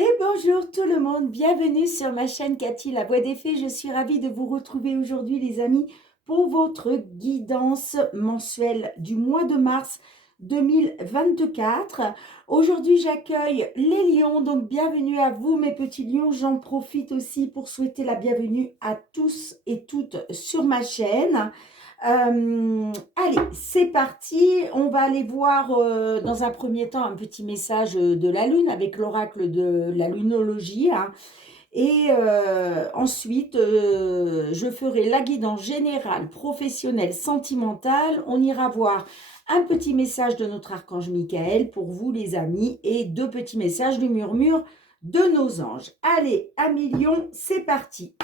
Et bonjour tout le monde, bienvenue sur ma chaîne Cathy, la voix des fées. Je suis ravie de vous retrouver aujourd'hui les amis pour votre guidance mensuelle du mois de mars 2024. Aujourd'hui j'accueille les lions, donc bienvenue à vous mes petits lions. J'en profite aussi pour souhaiter la bienvenue à tous et toutes sur ma chaîne. Allez, c'est parti. On va aller voir dans un premier temps un petit message de la Lune avec l'oracle de la lunologie, hein. Et ensuite, je ferai la guidance générale, professionnelle, sentimentale. On ira voir un petit message de notre archange Michael pour vous les amis et deux petits messages du murmure de nos anges. Allez, à million, c'est parti.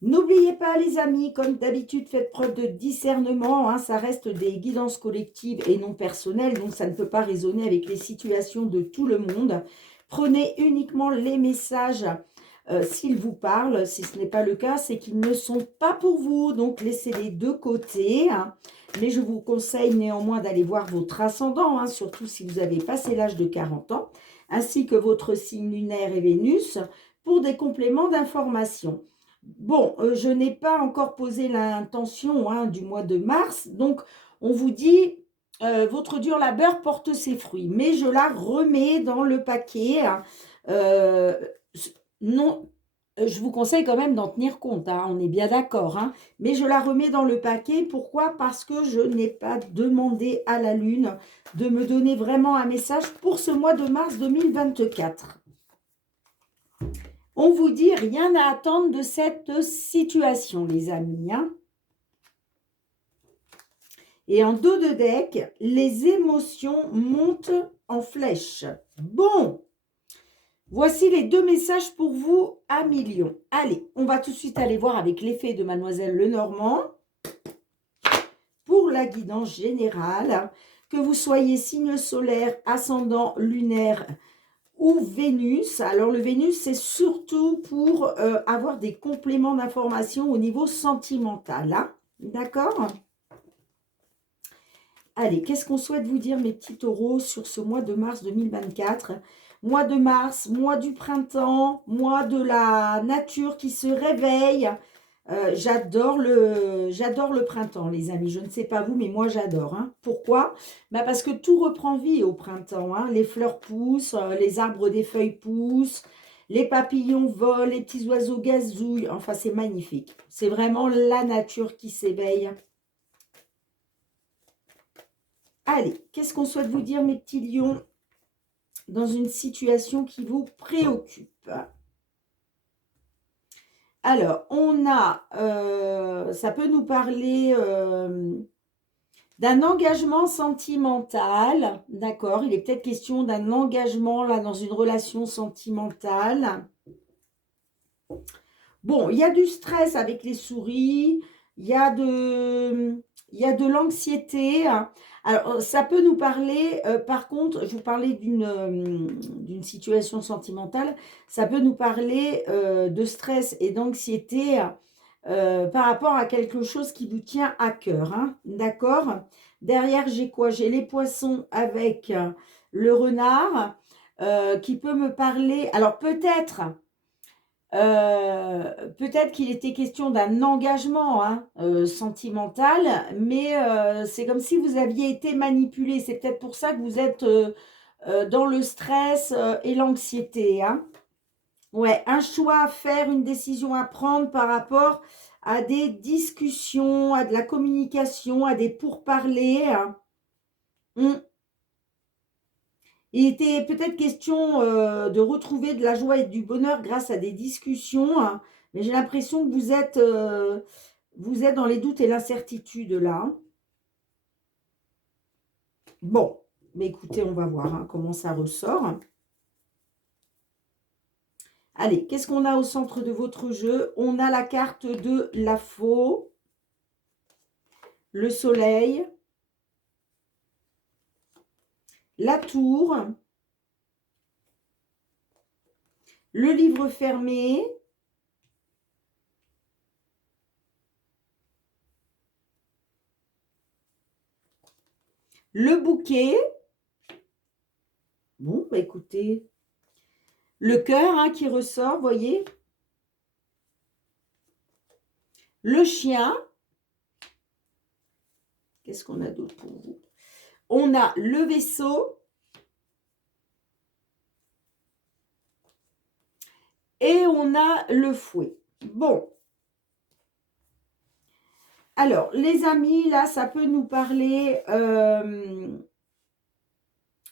N'oubliez pas les amis, comme d'habitude, faites preuve de discernement, hein, ça reste des guidances collectives et non personnelles, donc ça ne peut pas résonner avec les situations de tout le monde. Prenez uniquement les messages s'ils vous parlent. Si ce n'est pas le cas, c'est qu'ils ne sont pas pour vous, donc laissez-les de côté, hein. Mais je vous conseille néanmoins d'aller voir votre ascendant, hein, surtout si vous avez passé l'âge de 40 ans, ainsi que votre signe lunaire et Vénus, pour des compléments d'information. Bon, je n'ai pas encore posé l'intention, hein, du mois de mars, donc on vous dit, votre dur labeur porte ses fruits, mais je la remets dans le paquet, hein. Euh, non, je vous conseille quand même d'en tenir compte, hein, on est bien d'accord, hein, mais je la remets dans le paquet. Pourquoi? Parce que je n'ai pas demandé à la Lune de me donner vraiment un message pour ce mois de mars 2024. On vous dit rien à attendre de cette situation, les amis, hein. Et en dos de deck, les émotions montent en flèche. Bon, voici les deux messages pour vous à million. Allez, on va tout de suite aller voir avec l'effet de Mademoiselle Lenormand pour la guidance générale. Que vous soyez signe solaire, ascendant, lunaire ou Vénus. Alors le Vénus, c'est surtout pour avoir des compléments d'information au niveau sentimental, hein. D'accord? Allez, qu'est-ce qu'on souhaite vous dire, mes petits taureaux, sur ce mois de mars 2024? Mois de mars, mois du printemps, mois de la nature qui se réveille. J'adore le printemps, les amis. Je ne sais pas vous, mais moi, j'adore, hein. Pourquoi? Bah parce que tout reprend vie au printemps, hein. Les fleurs poussent, les arbres des feuilles poussent, les papillons volent, les petits oiseaux gazouillent. Enfin, c'est magnifique. C'est vraiment la nature qui s'éveille. Allez, qu'est-ce qu'on souhaite vous dire, mes petits lions, dans une situation qui vous préoccupe? Alors, on a, ça peut nous parler d'un engagement sentimental, d'accord? Il est peut-être question d'un engagement, là, dans une relation sentimentale. Bon, il y a du stress avec les souris, il y a de l'anxiété, hein. Alors, ça peut nous parler, par contre, je vous parlais d'une situation sentimentale, ça peut nous parler de stress et d'anxiété par rapport à quelque chose qui vous tient à cœur, hein, d'accord? Derrière, j'ai quoi? J'ai les poissons avec le renard qui peut me parler. Alors, peut-être qu'il était question d'un engagement, hein, sentimental, mais c'est comme si vous aviez été manipulé. C'est peut-être pour ça que vous êtes dans le stress et l'anxiété, hein. Ouais, un choix à faire, une décision à prendre par rapport à des discussions, à de la communication, à des pourparlers, hein. Il était peut-être question de retrouver de la joie et du bonheur grâce à des discussions, hein, mais j'ai l'impression que vous êtes dans les doutes et l'incertitude là, hein. Bon, mais écoutez, on va voir, hein, comment ça ressort. Allez, qu'est-ce qu'on a au centre de votre jeu? On a la carte de la faux, le soleil, la tour, le livre fermé, le bouquet. Bon, bah écoutez, Le cœur hein, qui ressort, vous voyez. Le chien. Qu'est-ce qu'on a d'autre pour vous? On a le vaisseau. Et on a le fouet. Bon. Alors, les amis, là, ça peut nous parler...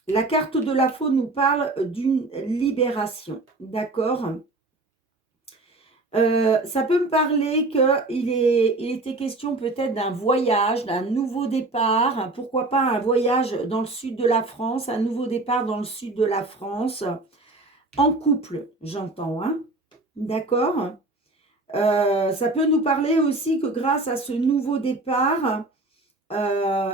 la carte de la faux nous parle d'une libération. D'accord? Ça peut me parler qu'il était question peut-être d'un voyage, d'un nouveau départ. Pourquoi pas un voyage dans le sud de la France, un nouveau départ dans le sud de la France. En couple, j'entends. Hein? D'accord? Ça peut nous parler aussi que grâce à ce nouveau départ,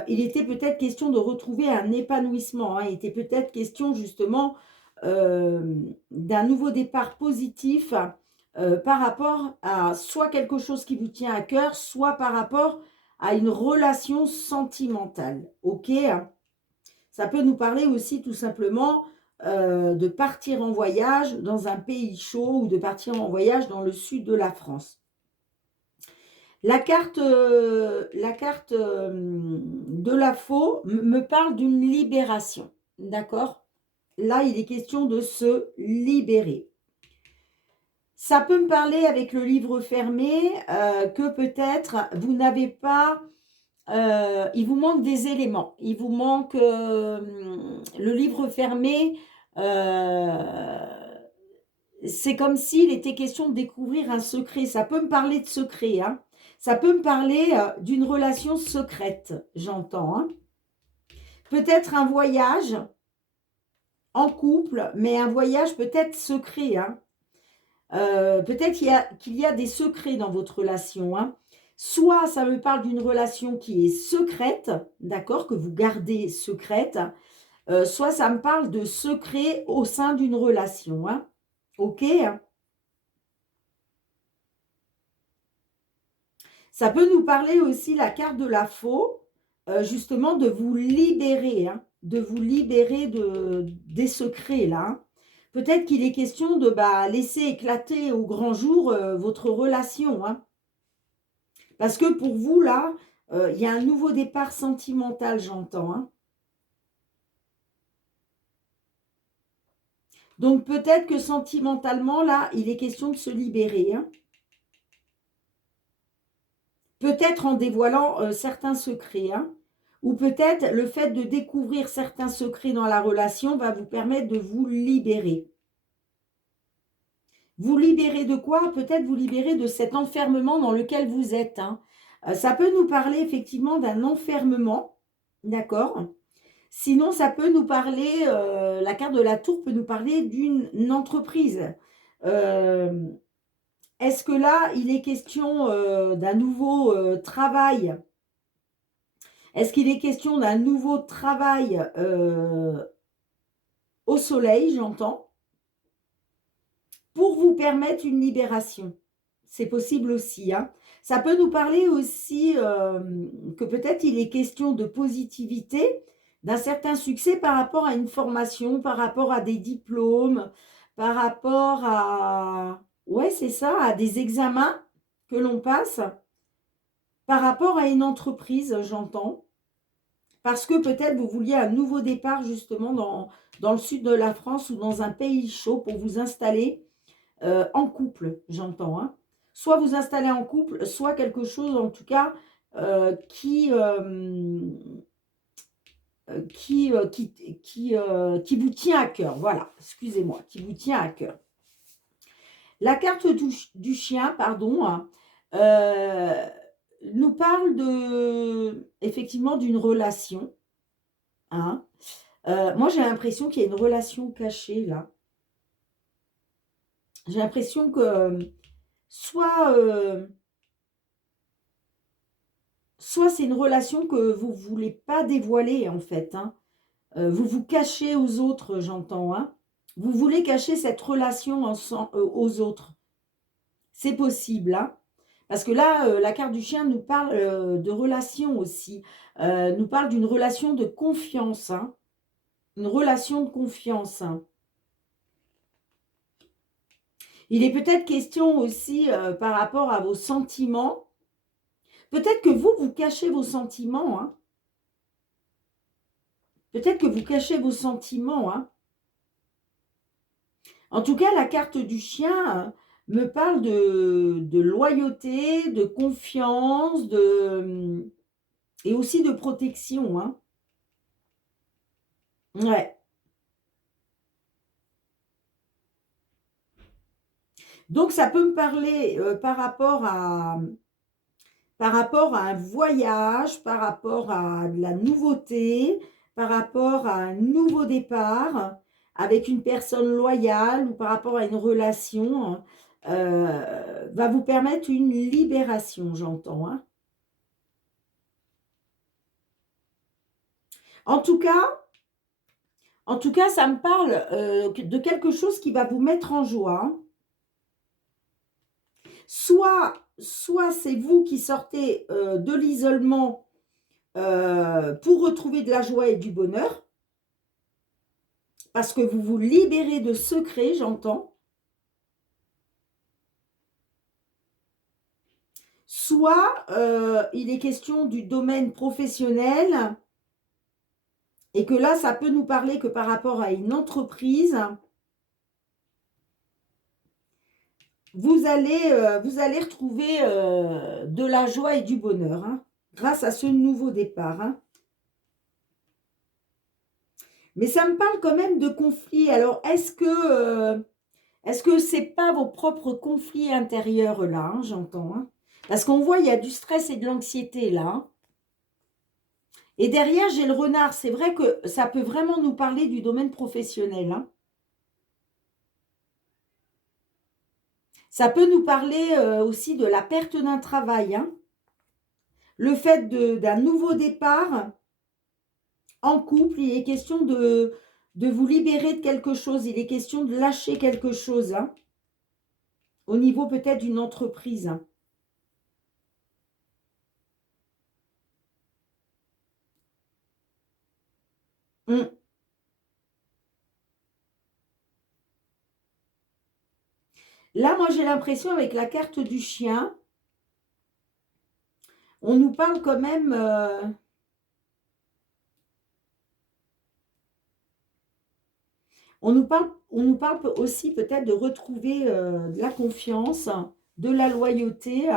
il était peut-être question de retrouver un épanouissement. Hein. Il était peut-être question justement d'un nouveau départ positif par rapport à soit quelque chose qui vous tient à cœur, soit par rapport à une relation sentimentale. Ok? Ça peut nous parler aussi tout simplement de partir en voyage dans un pays chaud ou de partir en voyage dans le sud de la France. La carte de la faux me parle d'une libération, d'accord? Là, il est question de se libérer. Ça peut me parler avec le livre fermé que peut-être vous n'avez pas... il vous manque des éléments. Il vous manque le livre fermé. C'est comme s'il était question de découvrir un secret. Ça peut me parler de secret. Hein. Ça peut me parler d'une relation secrète, j'entends. Hein. Peut-être un voyage en couple, mais un voyage peut-être secret. Hein. Peut-être qu'il y a des secrets dans votre relation. Hein. Soit ça me parle d'une relation qui est secrète, d'accord, que vous gardez secrète. Soit ça me parle de secrets au sein d'une relation. Hein. Ok. Ça peut nous parler aussi, la carte de la faux, justement de vous libérer, hein, de vous libérer des secrets là. Hein. Peut-être qu'il est question de laisser éclater au grand jour votre relation. Hein. Parce que pour vous, là, il y a un nouveau départ sentimental, j'entends. Hein. Donc peut-être que sentimentalement, là, il est question de se libérer. Hein. Peut-être en dévoilant certains secrets. Hein. Ou peut-être le fait de découvrir certains secrets dans la relation va vous permettre de vous libérer. Vous libérer de quoi? Peut-être vous libérer de cet enfermement dans lequel vous êtes. Hein. Ça peut nous parler effectivement d'un enfermement, d'accord? Sinon, ça peut nous parler, la carte de la tour peut nous parler d'une entreprise. Est-ce que là, il est question d'un nouveau travail? Est-ce qu'il est question d'un nouveau travail au soleil, j'entends, pour vous permettre une libération? C'est possible aussi. Hein. Ça peut nous parler aussi que peut-être il est question de positivité, d'un certain succès par rapport à une formation, par rapport à des diplômes, par rapport à... Ouais, c'est ça, à des examens que l'on passe, par rapport à une entreprise, j'entends. Parce que peut-être vous vouliez un nouveau départ justement dans le sud de la France ou dans un pays chaud pour vous installer en couple, j'entends. Hein. Soit vous installer en couple, soit quelque chose en tout cas qui vous tient à cœur. Voilà, excusez-moi, qui vous tient à cœur. La carte du chien, pardon, hein, nous parle effectivement d'une relation. Hein. Moi, j'ai l'impression qu'il y a une relation cachée là. J'ai l'impression que soit c'est une relation que vous ne voulez pas dévoiler en fait. Hein. Vous vous cachez aux autres, j'entends. Hein. Vous voulez cacher cette relation aux autres. C'est possible. Hein. Parce que là, la carte du chien nous parle de relation aussi. Nous parle d'une relation de confiance. Hein. Une relation de confiance. Hein. Il est peut-être question aussi par rapport à vos sentiments. Peut-être que vous cachez vos sentiments, hein. Peut-être que vous cachez vos sentiments, hein. En tout cas, la carte du chien me parle de loyauté, de confiance, et aussi de protection, hein. Ouais. Donc, ça peut me parler par rapport à un voyage, par rapport à de la nouveauté, par rapport à un nouveau départ avec une personne loyale ou par rapport à une relation, va vous permettre une libération, j'entends, hein. En tout cas ça me parle, de quelque chose qui va vous mettre en joie, hein. Soit c'est vous qui sortez, de l'isolement, pour retrouver de la joie et du bonheur, parce que vous vous libérez de secrets, j'entends. Soit, il est question du domaine professionnel et que là, ça peut nous parler que par rapport à une entreprise, vous allez retrouver, de la joie et du bonheur, hein, grâce à ce nouveau départ, hein. Mais ça me parle quand même de conflits. Alors est-ce que c'est pas vos propres conflits intérieurs là, hein, j'entends, hein? Parce qu'on voit, il y a du stress et de l'anxiété là, hein. Et derrière, j'ai le renard. C'est vrai que ça peut vraiment nous parler du domaine professionnel, hein. Ça peut nous parler aussi de la perte d'un travail, hein. Le fait d'un nouveau départ en couple, il est question de vous libérer de quelque chose. Il est question de lâcher quelque chose, hein, au niveau peut-être d'une entreprise, hein. Mmh. Là, moi, j'ai l'impression avec la carte du chien, on nous parle quand même, on nous parle aussi peut-être de retrouver, de la confiance, de la loyauté,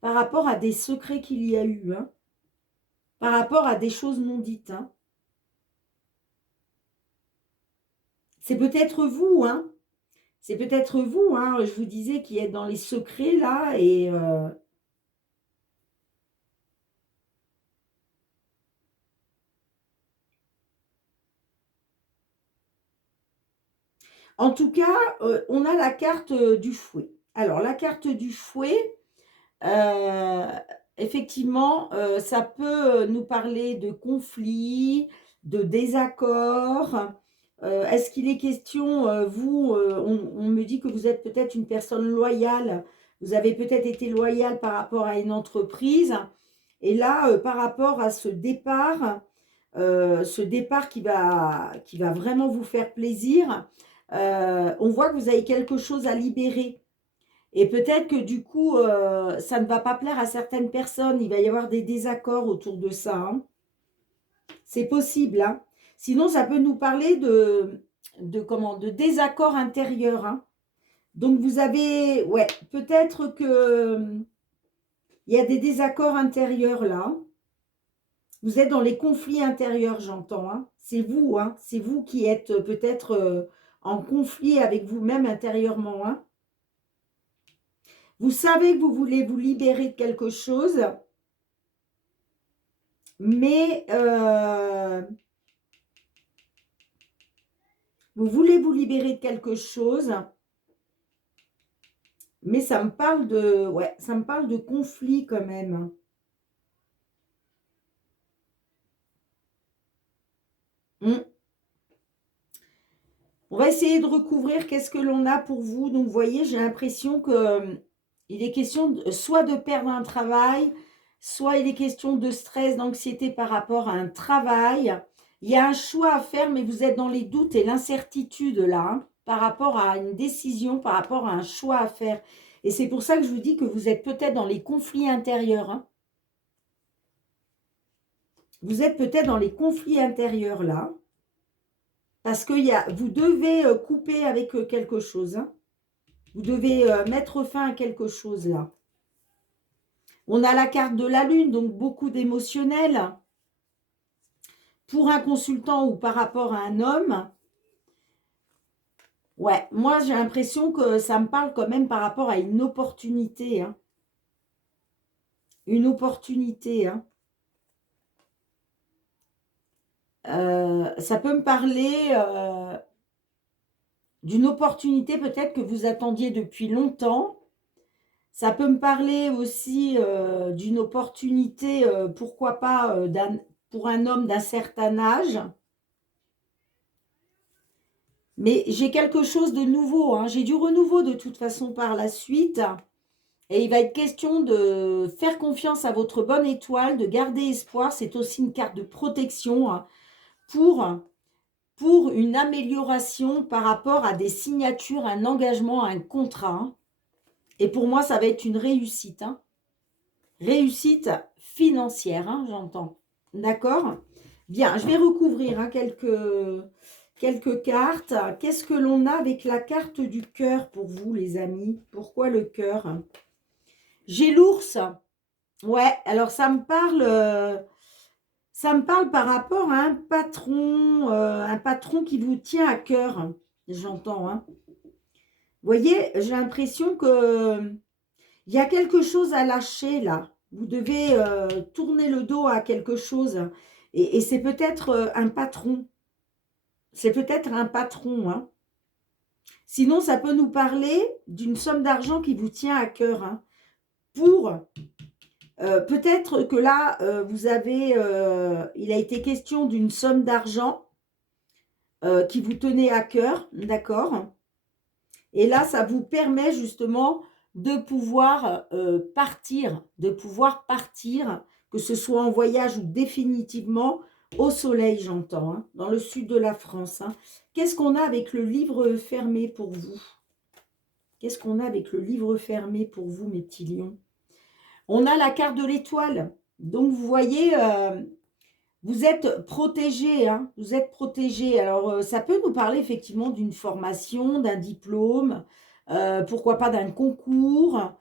par rapport à des secrets qu'il y a eu, hein, par rapport à des choses non dites, hein. C'est peut-être vous, hein, c'est peut-être vous, hein, je vous disais qui êtes dans les secrets là et en tout cas, on a la carte, du fouet. Alors la carte du fouet, Heu, effectivement, ça peut, nous parler de conflits, de désaccords. Est-ce qu'il est question, vous, on me dit que vous êtes peut-être une personne loyale. Vous avez peut-être été loyale par rapport à une entreprise et là, par rapport à ce départ qui va vraiment vous faire plaisir, on voit que vous avez quelque chose à libérer. Et peut-être que du coup, ça ne va pas plaire à certaines personnes. Il va y avoir des désaccords autour de ça, hein. C'est possible, hein. Sinon, ça peut nous parler de désaccords intérieurs, hein. Donc vous avez ouais, peut-être que, il y a des désaccords intérieurs là. Vous êtes dans les conflits intérieurs, j'entends, hein. C'est vous qui êtes, peut-être, en conflit avec vous-même intérieurement, hein. Vous savez que vous voulez vous libérer de quelque chose, mais vous voulez vous libérer de quelque chose, mais ça me parle de ouais, ça me parle de conflit quand même. Mmh. On va essayer de recouvrir qu'est-ce que l'on a pour vous. Donc vous voyez, j'ai l'impression que, il est question soit de perdre un travail, soit il est question de stress, d'anxiété par rapport à un travail. Il y a un choix à faire, mais vous êtes dans les doutes et l'incertitude là, hein, par rapport à une décision, par rapport à un choix à faire. Et c'est pour ça que je vous dis que vous êtes peut-être dans les conflits intérieurs, hein. Vous êtes peut-être dans les conflits intérieurs là, parce que vous devez couper avec quelque chose, hein. Vous devez mettre fin à quelque chose là. On a la carte de la lune, donc beaucoup d'émotionnel. Pour un consultant ou par rapport à un homme, ouais, moi j'ai l'impression que ça me parle quand même par rapport à une opportunité, hein. Une opportunité, hein. Ça peut me parler d'une opportunité peut-être que vous attendiez depuis longtemps. Ça peut me parler aussi d'une opportunité, pourquoi pas, pour un homme d'un certain âge. Mais j'ai quelque chose de nouveau, hein. J'ai du renouveau de toute façon par la suite. Et il va être question de faire confiance à votre bonne étoile, de garder espoir. C'est aussi une carte de protection, hein, pour une amélioration par rapport à des signatures, un engagement, un contrat, hein. Et pour moi, ça va être une réussite, hein. Réussite financière, hein, j'entends. D'accord? Bien, je vais recouvrir, hein, quelques cartes. Qu'est-ce que l'on a avec la carte du cœur pour vous, les amis? Pourquoi le cœur? J'ai l'ours. Ouais, alors ça me parle par rapport à un patron qui vous tient à cœur, j'entends, hein. Vous voyez, j'ai l'impression que il y a quelque chose à lâcher là. Vous devez tourner le dos à quelque chose. Et c'est peut-être un patron. C'est peut-être un patron, hein. Sinon, ça peut nous parler d'une somme d'argent qui vous tient à cœur, hein, pour peut-être que là, il a été question d'une somme d'argent qui vous tenait à cœur, d'accord? Et là, ça vous permet justement de pouvoir partir, que ce soit en voyage ou définitivement au soleil, j'entends, hein, dans le sud de la France, hein. Qu'est-ce qu'on a avec le livre fermé pour vous? Qu'est-ce qu'on a avec le livre fermé pour vous, mes petits lions? On a la carte de l'étoile. Donc, vous voyez, vous êtes protégés, hein, vous êtes protégés. Alors, ça peut nous parler effectivement d'une formation, d'un diplôme, pourquoi pas d'un concours.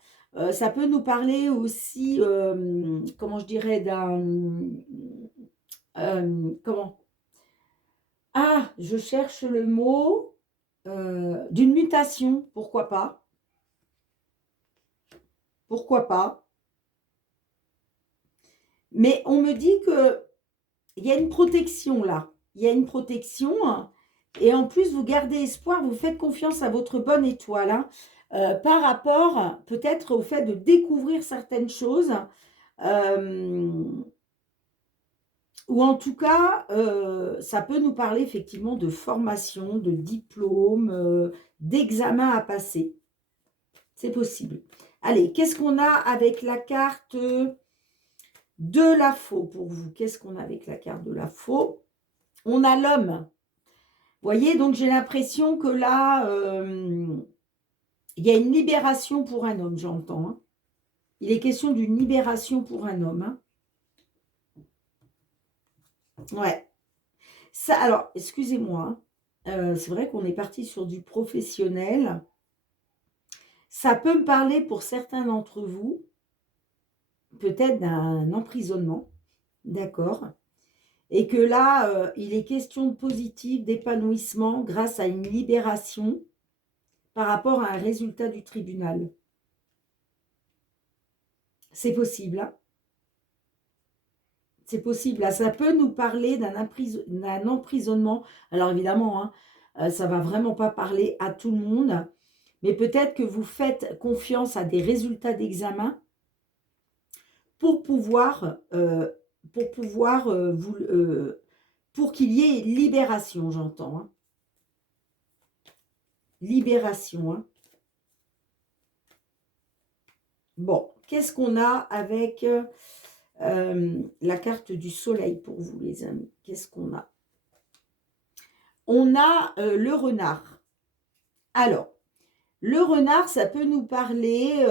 Ça peut nous parler aussi, comment je dirais, comment? Ah, je cherche le mot, d'une mutation, pourquoi pas? Pourquoi pas? Mais on me dit que il y a une protection là. Il y a une protection, hein. Et en plus, vous gardez espoir, vous faites confiance à votre bonne étoile, hein, par rapport peut-être au fait de découvrir certaines choses. euh, ou en tout cas, ça peut nous parler effectivement de formation, de diplôme, d'examen à passer. C'est possible. Allez, qu'est-ce qu'on a avec la carte de la faux pour vous? Qu'est-ce qu'on a avec la carte de la faux? On a l'homme. Vous voyez, donc j'ai l'impression que là, il y a une libération pour un homme, j'entends, hein. Il est question d'une libération pour un homme, hein. Ouais. Ça, alors, excusez-moi, hein, c'est vrai qu'on est parti sur du professionnel. Ça peut me parler pour certains d'entre vous, peut-être d'un emprisonnement, d'accord? Et que là, il est question de positif, d'épanouissement grâce à une libération par rapport à un résultat du tribunal. C'est possible, hein. C'est possible. Là, ça peut nous parler d'un emprisonnement. Alors évidemment, hein, ça ne va vraiment pas parler à tout le monde, mais peut-être que vous faites confiance à des résultats d'examen pour pouvoir, pour qu'il y ait libération, j'entends, hein. Libération, hein. Bon, qu'est-ce qu'on a avec la carte du soleil pour vous, les amis? Qu'est-ce qu'on a? On a le renard. Alors, le renard, ça peut nous parler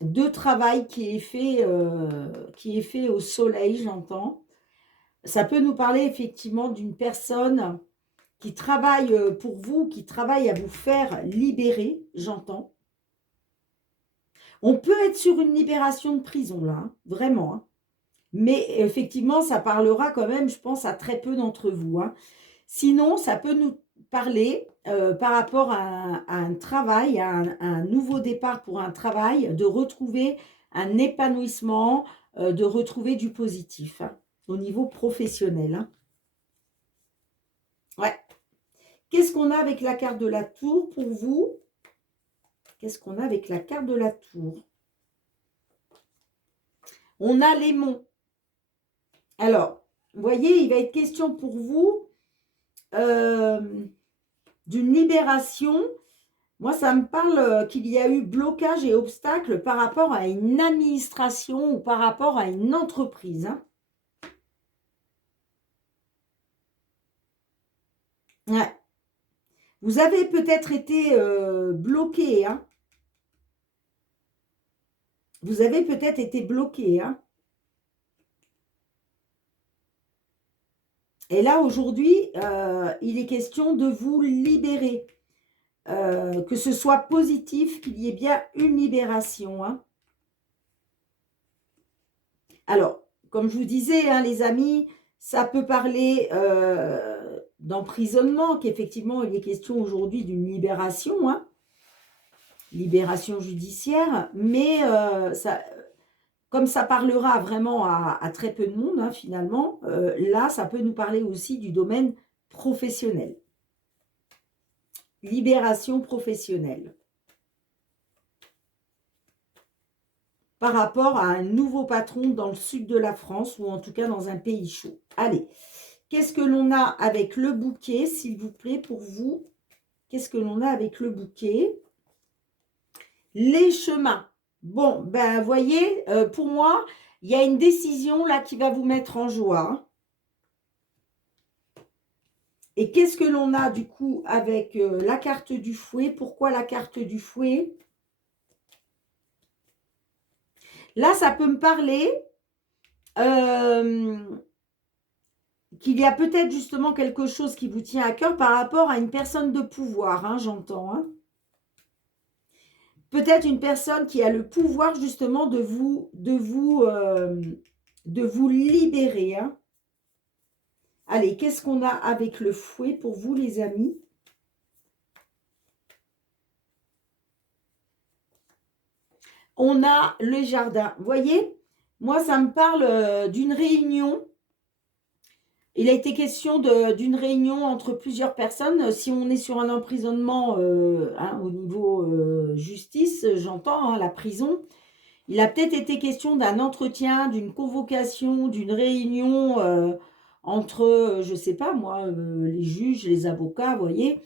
de travail qui est fait au soleil, j'entends. Ça peut nous parler effectivement d'une personne qui travaille pour vous, qui travaille à vous faire libérer, j'entends. On peut être sur une libération de prison, là, hein, vraiment. Hein. Mais effectivement, ça parlera quand même, je pense, à très peu d'entre vous. Hein. Sinon, ça peut nous parler par rapport à un travail, à un nouveau départ pour un travail, de retrouver un épanouissement, de retrouver du positif hein, au niveau professionnel. Hein. Ouais. Qu'est-ce qu'on a avec la carte de la tour pour vous? Qu'est-ce qu'on a avec la carte de la tour? On a les monts. Alors, vous voyez, il va être question pour vous d'une libération. Moi, ça me parle qu'il y a eu blocage et obstacle par rapport à une administration ou par rapport à une entreprise. Hein. Ouais. Vous avez peut-être été bloqué. Hein. Vous avez peut-être été bloqué. Hein. Et là, aujourd'hui, il est question de vous libérer. Que ce soit positif, qu'il y ait bien une libération. Hein. Alors, comme je vous disais, hein, les amis, ça peut parler d'emprisonnement, qu'effectivement, il est question aujourd'hui d'une libération, hein, libération judiciaire, mais comme ça parlera vraiment à très peu de monde, hein, finalement, là, ça peut nous parler aussi du domaine professionnel. Libération professionnelle. Par rapport à un nouveau patron dans le sud de la France, ou en tout cas dans un pays chaud. Allez, qu'est-ce que l'on a avec le bouquet, s'il vous plaît, pour vous? Qu'est-ce que l'on a avec le bouquet? Les chemins. Bon, ben, voyez, pour moi, il y a une décision là qui va vous mettre en joie. Hein. Et qu'est-ce que l'on a du coup avec la carte du fouet? Pourquoi la carte du fouet? Là, ça peut me parler qu'il y a peut-être justement quelque chose qui vous tient à cœur par rapport à une personne de pouvoir, hein, j'entends. Hein. Peut-être une personne qui a le pouvoir justement de vous libérer. Hein. Allez, qu'est-ce qu'on a avec le fouet pour vous, les amis? On a le jardin. Vous voyez, moi, ça me parle d'une réunion. Il a été question d'une réunion entre plusieurs personnes. Si on est sur un emprisonnement hein, au niveau justice, j'entends, hein, la prison. Il a peut-être été question d'un entretien, d'une convocation, d'une réunion entre, je ne sais pas moi, les juges, les avocats, vous voyez.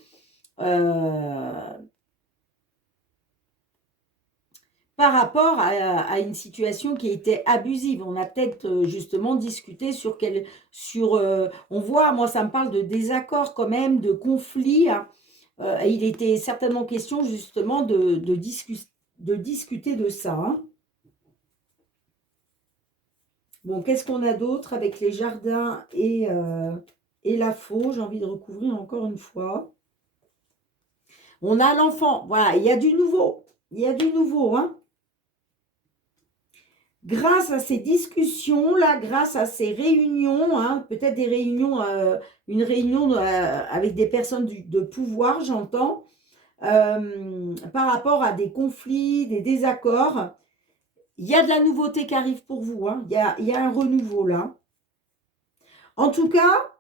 Par rapport à une situation qui était abusive. On a peut-être justement discuté on voit, moi ça me parle de désaccord quand même, de conflit. Hein. Il était certainement question justement de discuter de ça. Hein. Bon, qu'est-ce qu'on a d'autre avec les jardins et la faux? J'ai envie de recouvrir encore une fois. On a l'enfant. Voilà, il y a du nouveau. Il y a du nouveau, hein. Grâce à ces discussions-là, grâce à ces réunions, hein, peut-être des réunions, une réunion avec des personnes de pouvoir, j'entends, par rapport à des conflits, des désaccords, il y a de la nouveauté qui arrive pour vous. Hein, il y a un renouveau là. En tout cas,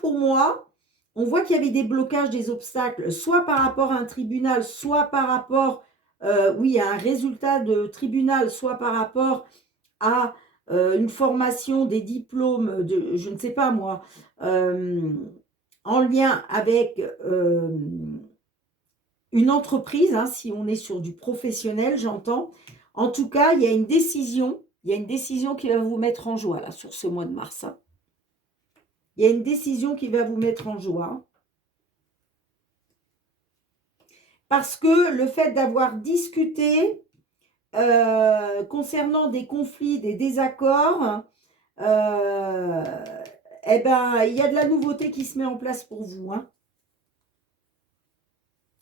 pour moi, on voit qu'il y avait des blocages, des obstacles, soit par rapport à un tribunal, soit par rapport, oui, à un résultat de tribunal, soit par rapport à une formation, des diplômes, je ne sais pas moi, en lien avec une entreprise, hein, si on est sur du professionnel, j'entends. En tout cas, il y a une décision qui va vous mettre en joie là, sur ce mois de mars. Hein. Il y a une décision qui va vous mettre en joie. Parce que le fait d'avoir discuté concernant des conflits, des désaccords, eh ben, il y a de la nouveauté qui se met en place pour vous. Hein.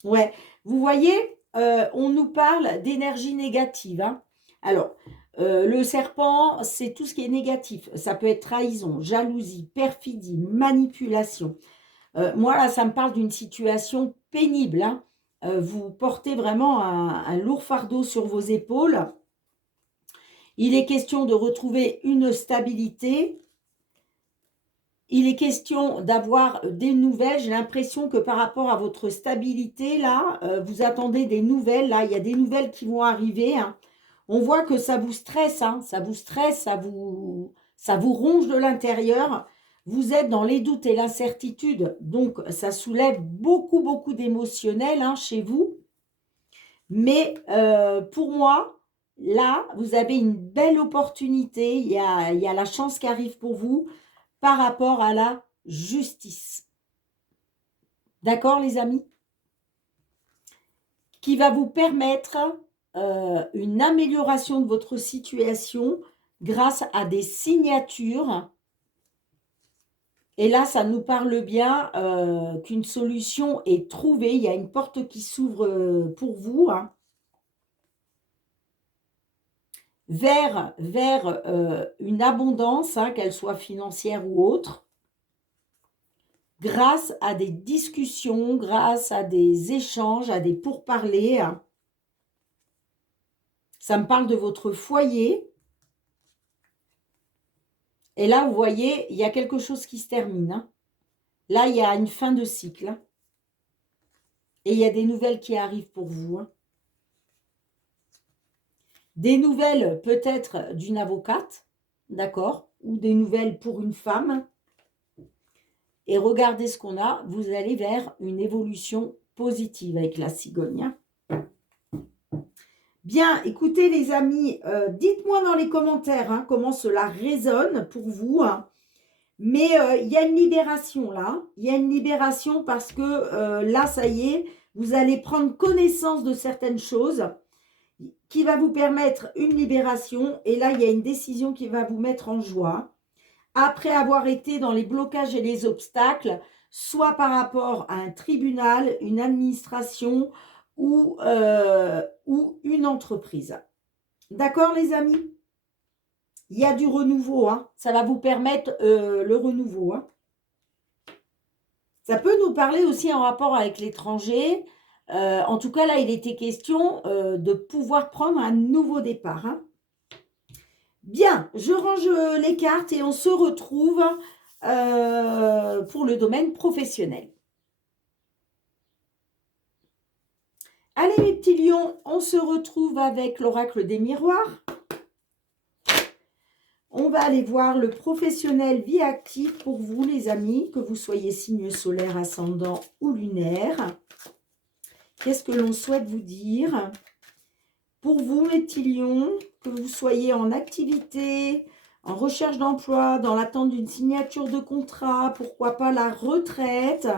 Ouais, vous voyez, on nous parle d'énergie négative. Hein. Alors, le serpent, c'est tout ce qui est négatif. Ça peut être trahison, jalousie, perfidie, manipulation. Moi, là, ça me parle d'une situation pénible. Hein. Vous portez vraiment un lourd fardeau sur vos épaules. Il est question de retrouver une stabilité. Il est question d'avoir des nouvelles. J'ai l'impression que par rapport à votre stabilité, là, vous attendez des nouvelles. Là, il y a des nouvelles qui vont arriver. Hein. On voit que ça vous stresse. Hein. Ça vous stresse, ça vous ronge de l'intérieur. Vous êtes dans les doutes et l'incertitude. Donc, ça soulève beaucoup, beaucoup d'émotionnel hein, chez vous. Mais pour moi, là, vous avez une belle opportunité. Il y a la chance qui arrive pour vous par rapport à la justice. D'accord, les amis? Qui va vous permettre une amélioration de votre situation grâce à des signatures. Et là, ça nous parle bien qu'une solution est trouvée. Il y a une porte qui s'ouvre pour vous. Hein. Vers une abondance, hein, qu'elle soit financière ou autre, grâce à des discussions, grâce à des échanges, à des pourparlers. Hein. Ça me parle de votre foyer. Et là, vous voyez, il y a quelque chose qui se termine. Hein. Là, il y a une fin de cycle. Hein. Et il y a des nouvelles qui arrivent pour vous. Hein. Des nouvelles peut-être d'une avocate, d'accord, ou des nouvelles pour une femme. Et regardez ce qu'on a, vous allez vers une évolution positive avec la cigogne. Bien, écoutez les amis, dites-moi dans les commentaires hein, comment cela résonne pour vous. Hein. Mais il y a une libération là, il y a une libération parce que là, ça y est, vous allez prendre connaissance de certaines choses qui va vous permettre une libération. Et là, il y a une décision qui va vous mettre en joie. Après avoir été dans les blocages et les obstacles, soit par rapport à un tribunal, une administration ou une entreprise. D'accord les amis? Il y a du renouveau, hein. Ça va vous permettre le renouveau. Hein. Ça peut nous parler aussi en rapport avec l'étranger. En tout cas, là, il était question de pouvoir prendre un nouveau départ. Hein. Bien, je range les cartes et on se retrouve pour le domaine professionnel. Allez mes petits lions, on se retrouve avec l'oracle des miroirs. On va aller voir le professionnel vie active pour vous les amis, que vous soyez signe solaire, ascendant ou lunaire. Qu'est-ce que l'on souhaite vous dire? Pour vous mes petits lions, que vous soyez en activité, en recherche d'emploi, dans l'attente d'une signature de contrat, pourquoi pas la retraite.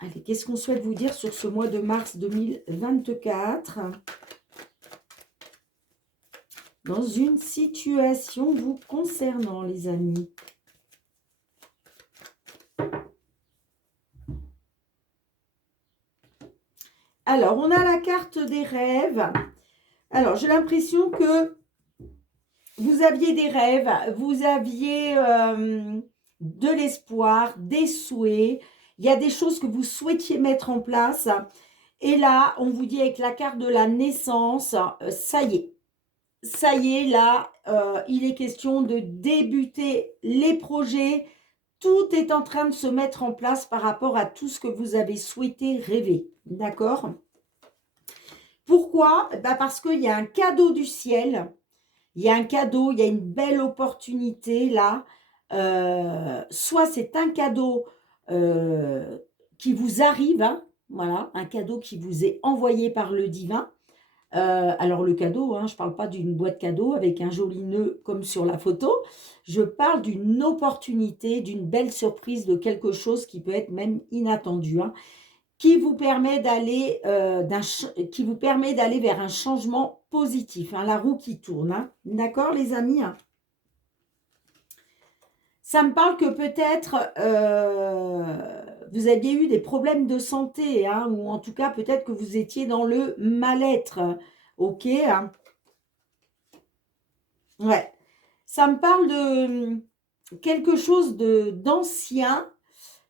Allez, qu'est-ce qu'on souhaite vous dire sur ce mois de mars 2024 ? Dans une situation vous concernant, les amis. Alors, on a la carte des rêves. Alors, j'ai l'impression que vous aviez des rêves, vous aviez de l'espoir, des souhaits. Il y a des choses que vous souhaitiez mettre en place. Et là, on vous dit avec la carte de la naissance, ça y est. Ça y est, là, il est question de débuter les projets. Tout est en train de se mettre en place par rapport à tout ce que vous avez souhaité rêver. D'accord ? Pourquoi ? Parce qu'il y a un cadeau du ciel. Il y a un cadeau, il y a une belle opportunité là. Soit c'est un cadeau qui vous arrive, hein, voilà, un cadeau qui vous est envoyé par le divin. Alors le cadeau, hein, je ne parle pas d'une boîte cadeau avec un joli nœud comme sur la photo. Je parle d'une opportunité, d'une belle surprise, de quelque chose qui peut être même inattendu, hein, qui vous permet d'aller vers un changement positif, hein, la roue qui tourne. Hein. D'accord, les amis? Ça me parle que peut-être vous aviez eu des problèmes de santé, hein, ou en tout cas peut-être que vous étiez dans le mal-être. Ok, hein. Ouais. Ça me parle de quelque chose d'ancien,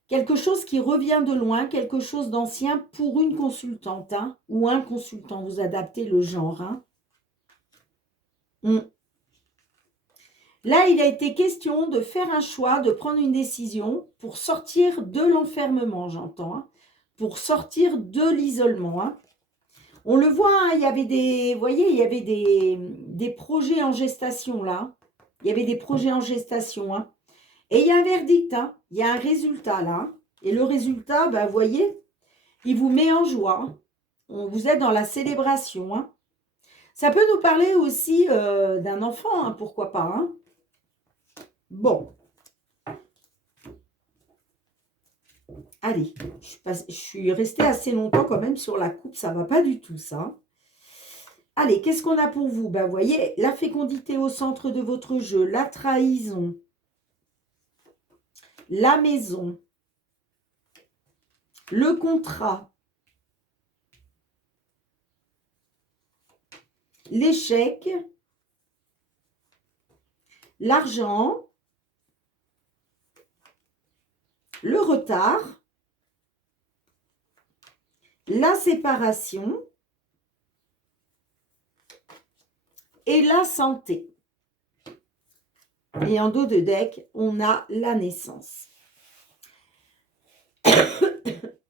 quelque chose qui revient de loin, quelque chose d'ancien pour une consultante, hein, ou un consultant. Vous adaptez le genre. Hein. Là, il a été question de faire un choix, de prendre une décision pour sortir de l'enfermement, j'entends, hein, pour sortir de l'isolement. Hein. On le voit, hein, il y avait des, vous voyez, il y avait des projets en gestation là. Il y avait des projets en gestation. Hein. Et il y a un verdict, hein, il y a un résultat là. Et le résultat, ben, vous voyez, il vous met en joie. Vous êtes dans la célébration. Hein. Ça peut nous parler aussi d'un enfant, hein, pourquoi pas. Hein. Bon. Allez, je suis restée assez longtemps quand même sur la coupe, ça ne va pas du tout ça. Allez, qu'est-ce qu'on a pour vous? Ben, vous voyez, la fécondité au centre de votre jeu, la trahison, la maison, le contrat, l'échec, l'argent, le retard, la séparation et la santé. Et en dos de deck, on a la naissance.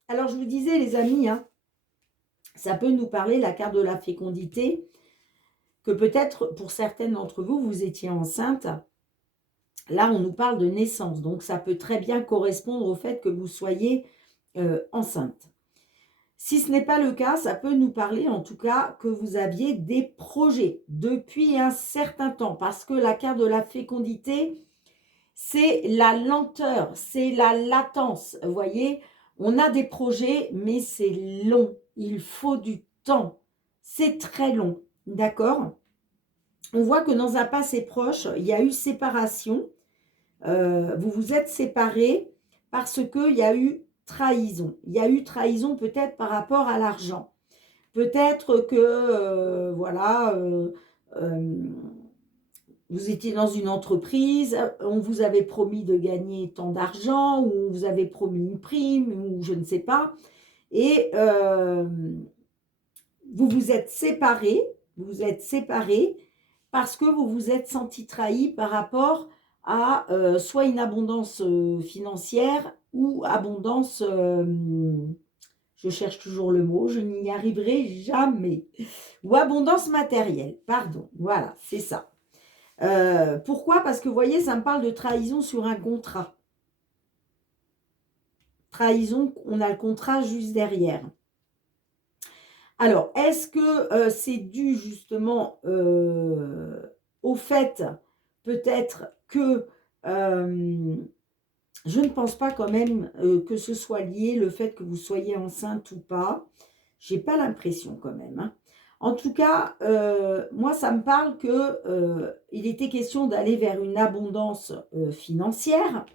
Alors, je vous disais, les amis, hein, ça peut nous parler, la carte de la fécondité, que peut-être pour certaines d'entre vous, vous étiez enceinte. Là, on nous parle de naissance. Donc, ça peut très bien correspondre au fait que vous soyez enceinte. Si ce n'est pas le cas, ça peut nous parler en tout cas que vous aviez des projets depuis un certain temps. Parce que la carte de la fécondité, c'est la lenteur, c'est la latence. Vous voyez, on a des projets, mais c'est long. Il faut du temps. C'est très long. D'accord? On voit que dans un passé proche, il y a eu séparation. Vous vous êtes séparés parce qu'il y a eu trahison. Il y a eu trahison peut-être par rapport à l'argent. Peut-être que, voilà, vous étiez dans une entreprise, on vous avait promis de gagner tant d'argent, ou on vous avait promis une prime, ou je ne sais pas. Et vous vous êtes séparés parce que vous vous êtes senti trahi par rapport à soit une abondance financière ou abondance, je cherche toujours le mot, je n'y arriverai jamais, ou abondance matérielle, pardon, voilà, c'est ça. Pourquoi? Parce que vous voyez, ça me parle de trahison sur un contrat. Trahison, on a le contrat juste derrière. Alors, est-ce que c'est dû justement au fait peut-être que je ne pense pas quand même que ce soit lié le fait que vous soyez enceinte ou pas. Je n'ai pas l'impression quand même. Hein. En tout cas, moi, ça me parle qu'il était question d'aller vers une abondance financière,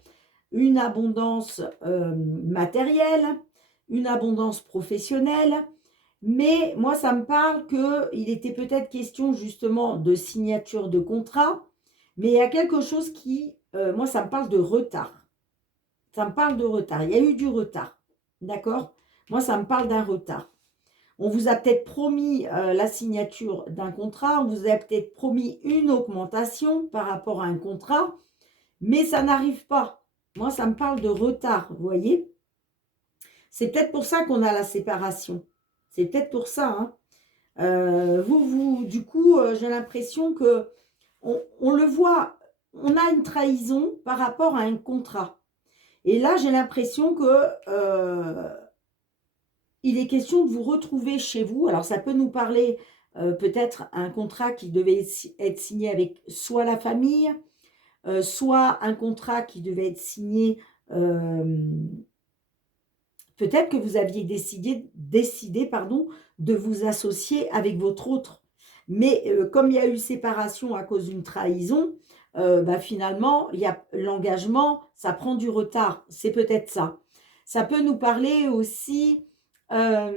une abondance matérielle, une abondance professionnelle. Mais moi, ça me parle qu'il était peut-être question justement de signature de contrat, mais il y a quelque chose qui, moi, ça me parle de retard. Ça me parle de retard. Il y a eu du retard. D'accord? Moi, ça me parle d'un retard. On vous a peut-être promis la signature d'un contrat, on vous a peut-être promis une augmentation par rapport à un contrat, mais ça n'arrive pas. Moi, ça me parle de retard, vous voyez? C'est peut-être pour ça qu'on a la séparation. C'est peut-être pour ça. Hein. Du coup, j'ai l'impression que on le voit, on a une trahison par rapport à un contrat. Et là, j'ai l'impression que il est question de vous retrouver chez vous. Alors, ça peut nous parler peut-être un contrat qui devait être signé avec soit la famille, soit un contrat qui devait être signé, peut-être que vous aviez décidé pardon, de vous associer avec votre autre. Mais comme il y a eu séparation à cause d'une trahison, bah, finalement, l'engagement, ça prend du retard. C'est peut-être ça. Ça peut nous parler aussi, ça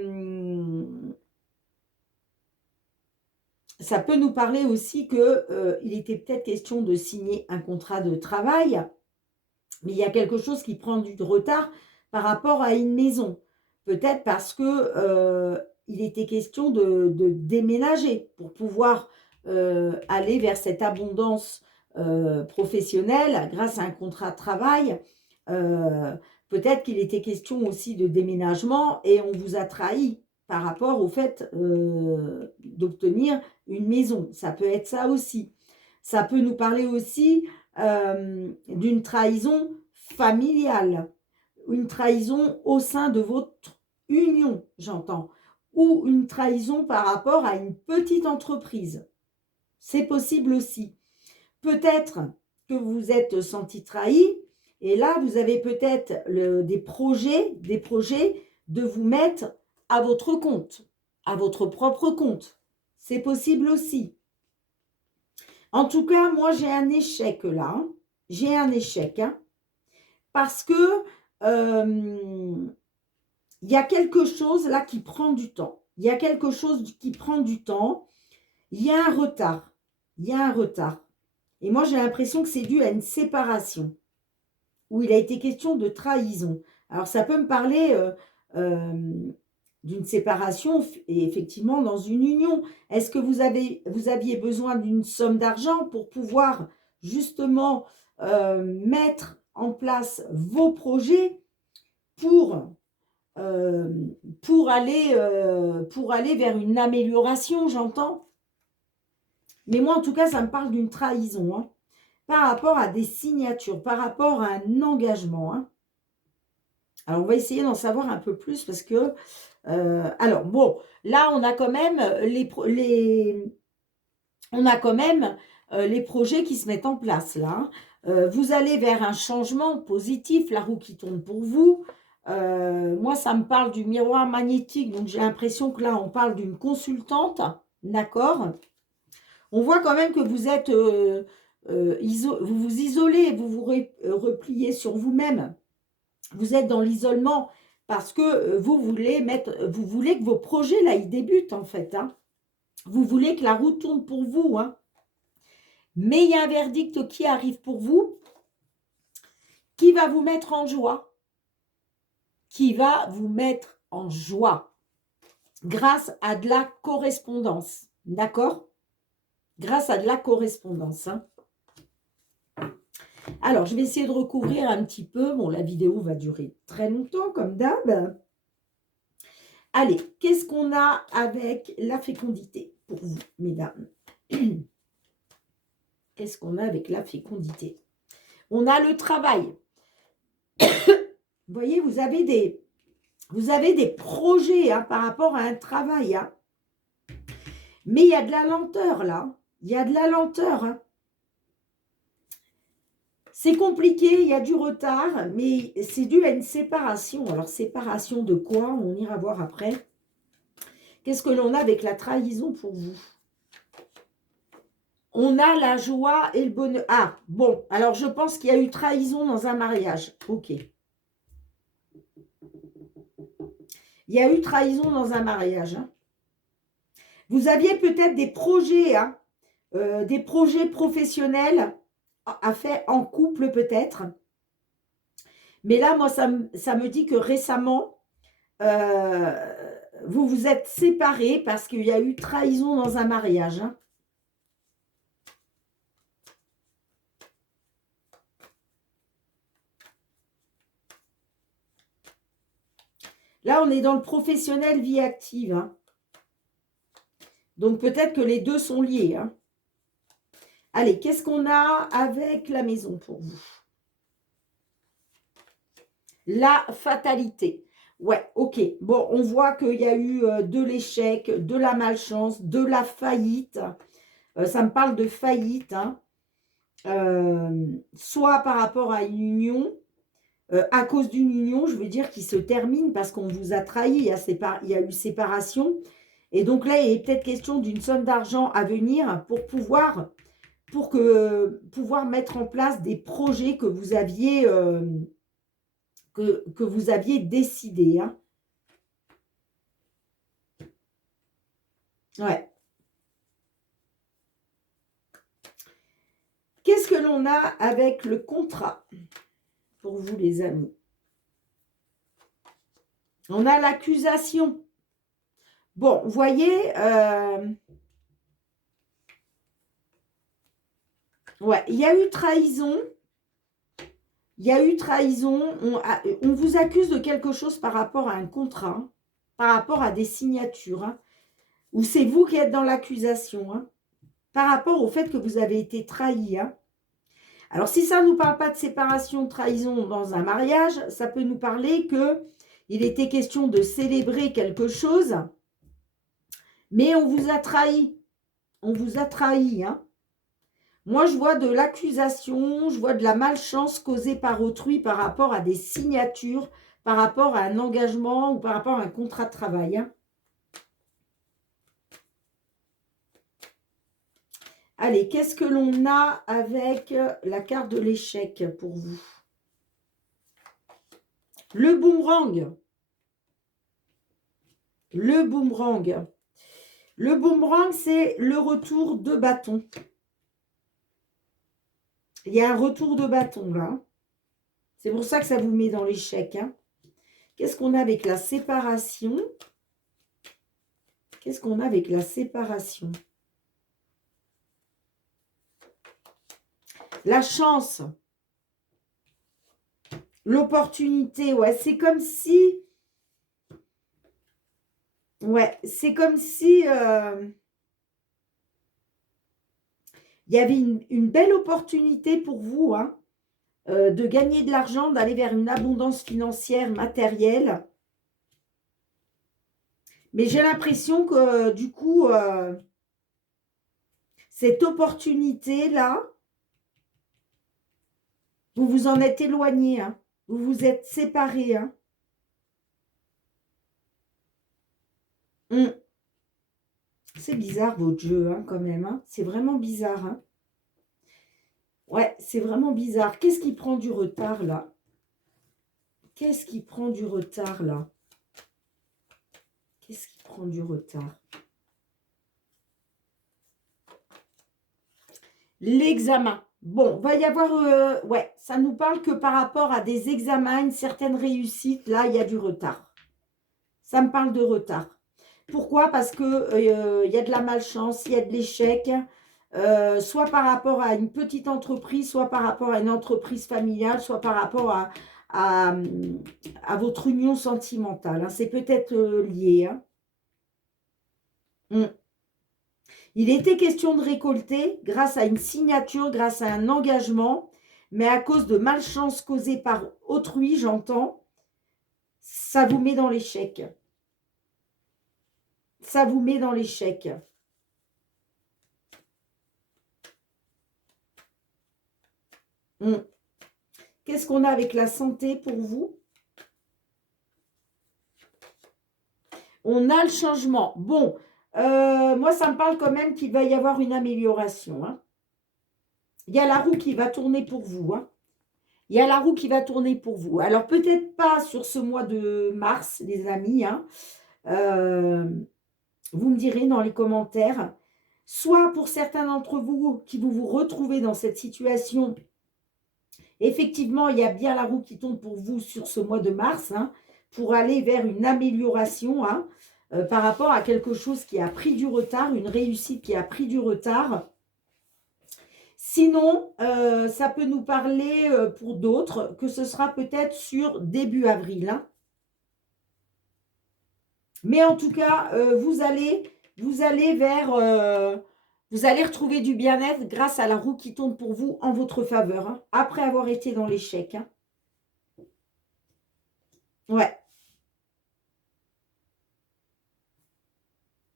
peut nous parler aussi que il était peut-être question de signer un contrat de travail, mais il y a quelque chose qui prend du retard par rapport à une maison. Peut-être parce que il était question de déménager pour pouvoir aller vers cette abondance professionnelle grâce à un contrat de travail. Euh, Peut-être qu'il était question aussi de déménagement et on vous a trahi par rapport au fait d'obtenir une maison. Ça peut être ça aussi. Ça peut nous parler aussi d'une trahison familiale, une trahison au sein de votre union, j'entends, ou une trahison par rapport à une petite entreprise. C'est possible aussi. Peut-être que vous vous êtes senti trahi et là, vous avez peut-être des projets de vous mettre à votre compte, à votre propre compte. C'est possible aussi. En tout cas, moi, j'ai un échec là. Hein. J'ai un échec. Hein, parce que il y a quelque chose là qui prend du temps. Il y a quelque chose qui prend du temps. Il y a un retard. Il y a un retard. Et moi, j'ai l'impression que c'est dû à une séparation où il a été question de trahison. Alors, ça peut me parler d'une séparation et effectivement dans une union. Est-ce que vous aviez besoin d'une somme d'argent pour pouvoir justement mettre en place vos projets pour, euh, pour aller vers une amélioration, j'entends. Mais moi, en tout cas, ça me parle d'une trahison, hein, par rapport à des signatures, par rapport à un engagement. Hein. Alors, on va essayer d'en savoir un peu plus parce que... alors, bon, là, on a quand même les projets qui se mettent en place, là. Vous allez vers un changement positif, la roue qui tourne pour vous. Moi, ça me parle du miroir magnétique, donc j'ai l'impression que là, on parle d'une consultante, d'accord? On voit quand même que vous êtes, vous vous isolez, vous vous repliez sur vous-même. Vous êtes dans l'isolement parce que vous voulez que vos projets, là, ils débutent, en fait. Hein. Vous voulez que la roue tourne pour vous, hein. Mais il y a un verdict qui arrive pour vous, qui va vous mettre en joie, qui va vous mettre en joie, grâce à de la correspondance, d'accord? Grâce à de la correspondance. Hein. Alors, je vais essayer de recouvrir un petit peu. Bon, la vidéo va durer très longtemps, comme d'hab. Allez, qu'est-ce qu'on a avec la fécondité pour vous, mesdames? Qu'est-ce qu'on a avec la fécondité? On a le travail. Vous voyez, vous avez des projets hein, par rapport à un travail. Hein. Mais il y a de la lenteur là. Il y a de la lenteur. Hein. C'est compliqué, il y a du retard, mais c'est dû à une séparation. Alors, séparation de quoi? On ira voir après. Qu'est-ce que l'on a avec la trahison pour vous? On a la joie et le bonheur. Ah, bon, alors je pense qu'il y a eu trahison dans un mariage. Ok. Il y a eu trahison dans un mariage. Hein. Vous aviez peut-être des projets, hein, des projets professionnels à faire en couple peut-être. Mais là, moi, ça me dit que récemment, vous vous êtes séparés parce qu'il y a eu trahison dans un mariage. Hein. Là, on est dans le professionnel vie active. Hein. Donc, peut-être que les deux sont liés. Hein. Allez, qu'est-ce qu'on a avec la maison pour vous? La fatalité. Ouais, ok. Bon, on voit qu'il y a eu de l'échec, de la malchance, de la faillite. Ça me parle de faillite, hein. Soit par rapport à une union, à cause d'une union, je veux dire, qui se termine parce qu'on vous a trahi, il y a eu séparation. Et donc là, il est peut-être question d'une somme d'argent à venir pouvoir mettre en place des projets que vous aviez décidés, hein. Ouais. Qu'est-ce que l'on a avec le contrat pour vous, les amis? On a l'accusation. Bon, vous voyez, ouais, il y a eu trahison. Il y a eu trahison. On vous accuse de quelque chose par rapport à un contrat, hein, par rapport à des signatures, hein, ou c'est vous qui êtes dans l'accusation, hein, par rapport au fait que vous avez été trahi, hein. Alors, si ça ne nous parle pas de séparation, de trahison dans un mariage, ça peut nous parler qu'il était question de célébrer quelque chose, mais on vous a trahi. On vous a trahi, hein. Moi, je vois de l'accusation, je vois de la malchance causée par autrui par rapport à des signatures, par rapport à un engagement ou par rapport à un contrat de travail, hein. Allez, qu'est-ce que l'on a avec la carte de l'échec pour vous? Le boomerang. Le boomerang. Le boomerang, c'est le retour de bâton. Il y a un retour de bâton, là. C'est pour ça que ça vous met dans l'échec, hein. Qu'est-ce qu'on a avec la séparation? Qu'est-ce qu'on a avec la séparation? La chance. L'opportunité, ouais. C'est comme si... Ouais, c'est comme si... il y avait une belle opportunité pour vous, hein, de gagner de l'argent, d'aller vers une abondance financière, matérielle. Mais j'ai l'impression que, du coup, cette opportunité-là, vous vous en êtes éloigné, hein. Vous vous êtes séparés, hein. C'est bizarre, votre jeu, hein, quand même, hein. C'est vraiment bizarre, hein. Ouais, c'est vraiment bizarre. Qu'est-ce qui prend du retard, là? Qu'est-ce qui prend du retard, là? Qu'est-ce qui prend du retard? L'examen. Bon, va y avoir... ouais, ça nous parle que par rapport à des examens, une certaine réussite, là, il y a du retard. Ça me parle de retard. Pourquoi? Parce que y a de la malchance, il y a de l'échec, soit par rapport à une petite entreprise, soit par rapport à une entreprise familiale, soit par rapport à, à votre union sentimentale, hein. C'est peut-être lié, hein. Il était question de récolter grâce à une signature, grâce à un engagement, mais à cause de malchance causée par autrui, j'entends, ça vous met dans l'échec. Ça vous met dans l'échec. Qu'est-ce qu'on a avec la santé pour vous? On a le changement. Bon, moi, ça me parle quand même qu'il va y avoir une amélioration, hein. Il y a la roue qui va tourner pour vous, hein. Il y a la roue qui va tourner pour vous. Alors, peut-être pas sur ce mois de mars, les amis, hein. Vous me direz dans les commentaires. Soit pour certains d'entre vous qui vous retrouvez dans cette situation, effectivement, il y a bien la roue qui tourne pour vous sur ce mois de mars, hein, pour aller vers une amélioration, hein, par rapport à quelque chose qui a pris du retard, une réussite qui a pris du retard. Sinon, ça peut nous parler pour d'autres que ce sera peut-être sur début avril, hein. Mais en tout cas, vous allez vers... vous allez retrouver du bien-être grâce à la roue qui tourne pour vous en votre faveur, hein, après avoir été dans l'échec, hein. Ouais.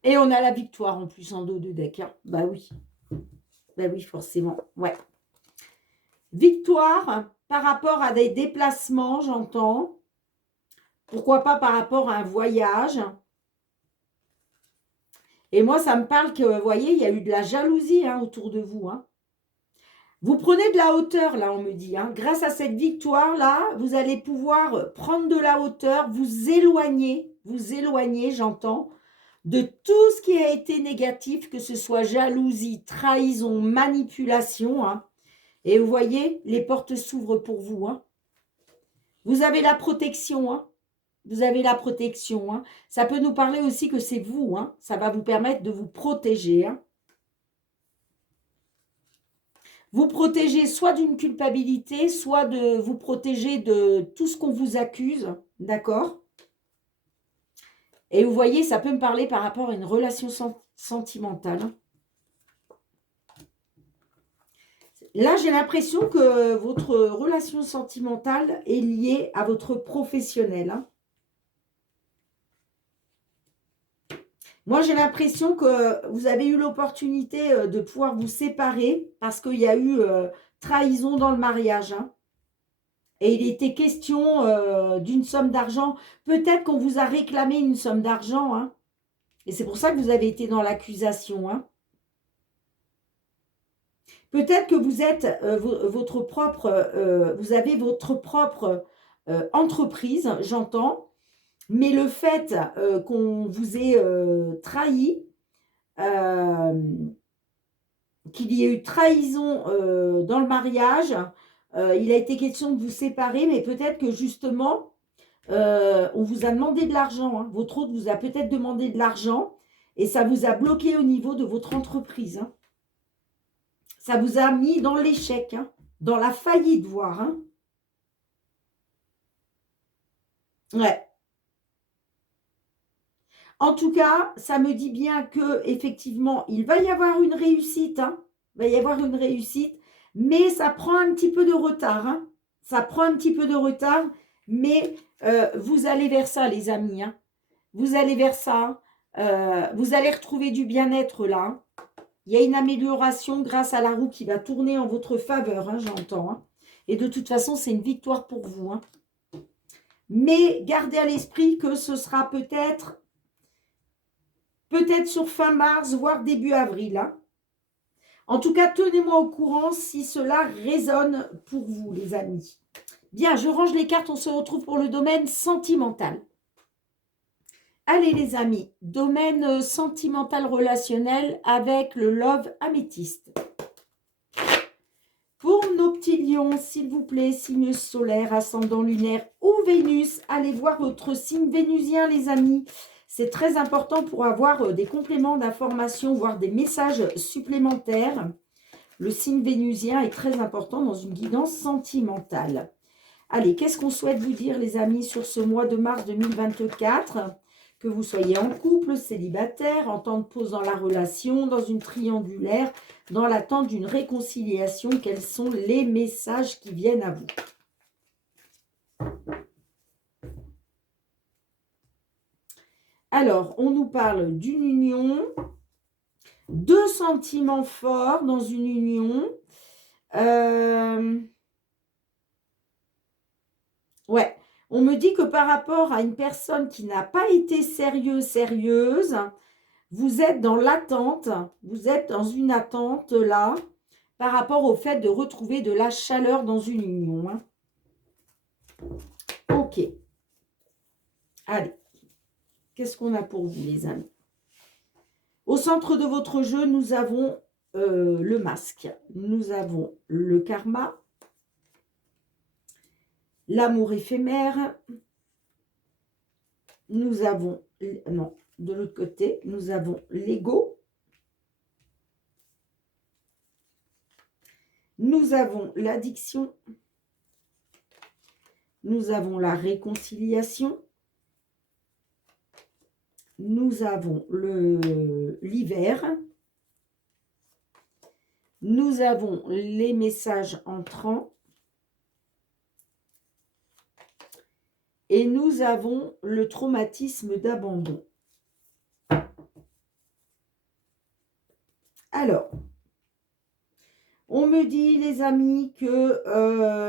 Et on a la victoire en plus en dos de deck. Hein. Bah oui. Bah oui, forcément. Ouais. Victoire par rapport à des déplacements, j'entends. Pourquoi pas par rapport à un voyage. Et moi, ça me parle que, vous voyez, il y a eu de la jalousie hein, autour de vous. Hein. Vous prenez de la hauteur, là, on me dit. Hein. Grâce à cette victoire-là, vous allez pouvoir prendre de la hauteur, vous éloigner, j'entends, de tout ce qui a été négatif, que ce soit jalousie, trahison, manipulation. Hein. Et vous voyez, les portes s'ouvrent pour vous. Hein. Vous avez la protection. Hein. Vous avez la protection. Hein. Ça peut nous parler aussi que c'est vous. Hein. Ça va vous permettre de vous protéger. Hein. Vous protéger soit d'une culpabilité, soit de vous protéger de tout ce qu'on vous accuse. D'accord? Et vous voyez, ça peut me parler par rapport à une relation sentimentale. Là, j'ai l'impression que votre relation sentimentale est liée à votre professionnel. Hein. Moi, j'ai l'impression que vous avez eu l'opportunité de pouvoir vous séparer parce qu'il y a eu trahison dans le mariage. Hein. Et il était question d'une somme d'argent. Peut-être qu'on vous a réclamé une somme d'argent. Hein. Et c'est pour ça que vous avez été dans l'accusation. Hein. Peut-être que vous êtes votre propre, vous avez votre propre entreprise, j'entends. Mais le fait qu'on vous ait trahi, qu'il y ait eu trahison dans le mariage, il a été question de vous séparer, mais peut-être que justement, on vous a demandé de l'argent. Hein. Votre hôte vous a peut-être demandé de l'argent et ça vous a bloqué au niveau de votre entreprise. Hein. Ça vous a mis dans l'échec, hein, dans la faillite, voire. Hein. Ouais. En tout cas, ça me dit bien que effectivement, il va y avoir une réussite. Hein. Il va y avoir une réussite, mais ça prend un petit peu de retard. Hein. Ça prend un petit peu de retard, mais vous allez vers ça, les amis. Hein. Vous allez vers ça. Vous allez retrouver du bien-être là. Hein. Il y a une amélioration grâce à la roue qui va tourner en votre faveur, hein, j'entends. Hein. Et de toute façon, c'est une victoire pour vous. Hein. Mais gardez à l'esprit que ce sera peut-être sur fin mars, voire début avril. Hein. En tout cas, tenez-moi au courant si cela résonne pour vous, les amis. Bien, je range les cartes, on se retrouve pour le domaine sentimental. Allez les amis, domaine sentimental relationnel avec le Love Améthyste. Pour nos petits lions, s'il vous plaît, signe solaire, ascendant lunaire ou Vénus, allez voir votre signe vénusien les amis. C'est très important pour avoir des compléments d'information, voire des messages supplémentaires. Le signe vénusien est très important dans une guidance sentimentale. Allez, qu'est-ce qu'on souhaite vous dire les amis sur ce mois de mars 2024 ? Que vous soyez en couple, célibataire, en temps de pause dans la relation, dans une triangulaire, dans l'attente d'une réconciliation, quels sont les messages qui viennent à vous? Alors, on nous parle d'une union, deux sentiments forts dans une union. Ouais. On me dit que par rapport à une personne qui n'a pas été sérieuse, vous êtes dans l'attente, vous êtes dans une attente là, par rapport au fait de retrouver de la chaleur dans une union. Hein. Ok. Allez. Qu'est-ce qu'on a pour vous, les amis? Au centre de votre jeu, nous avons le masque. Nous avons le karma, l'amour éphémère. Nous avons, non, de l'autre côté, nous avons l'ego. Nous avons l'addiction. Nous avons la réconciliation. Nous avons l'hiver. Nous avons les messages entrants. Et nous avons le traumatisme d'abandon. Alors, on me dit, les amis, que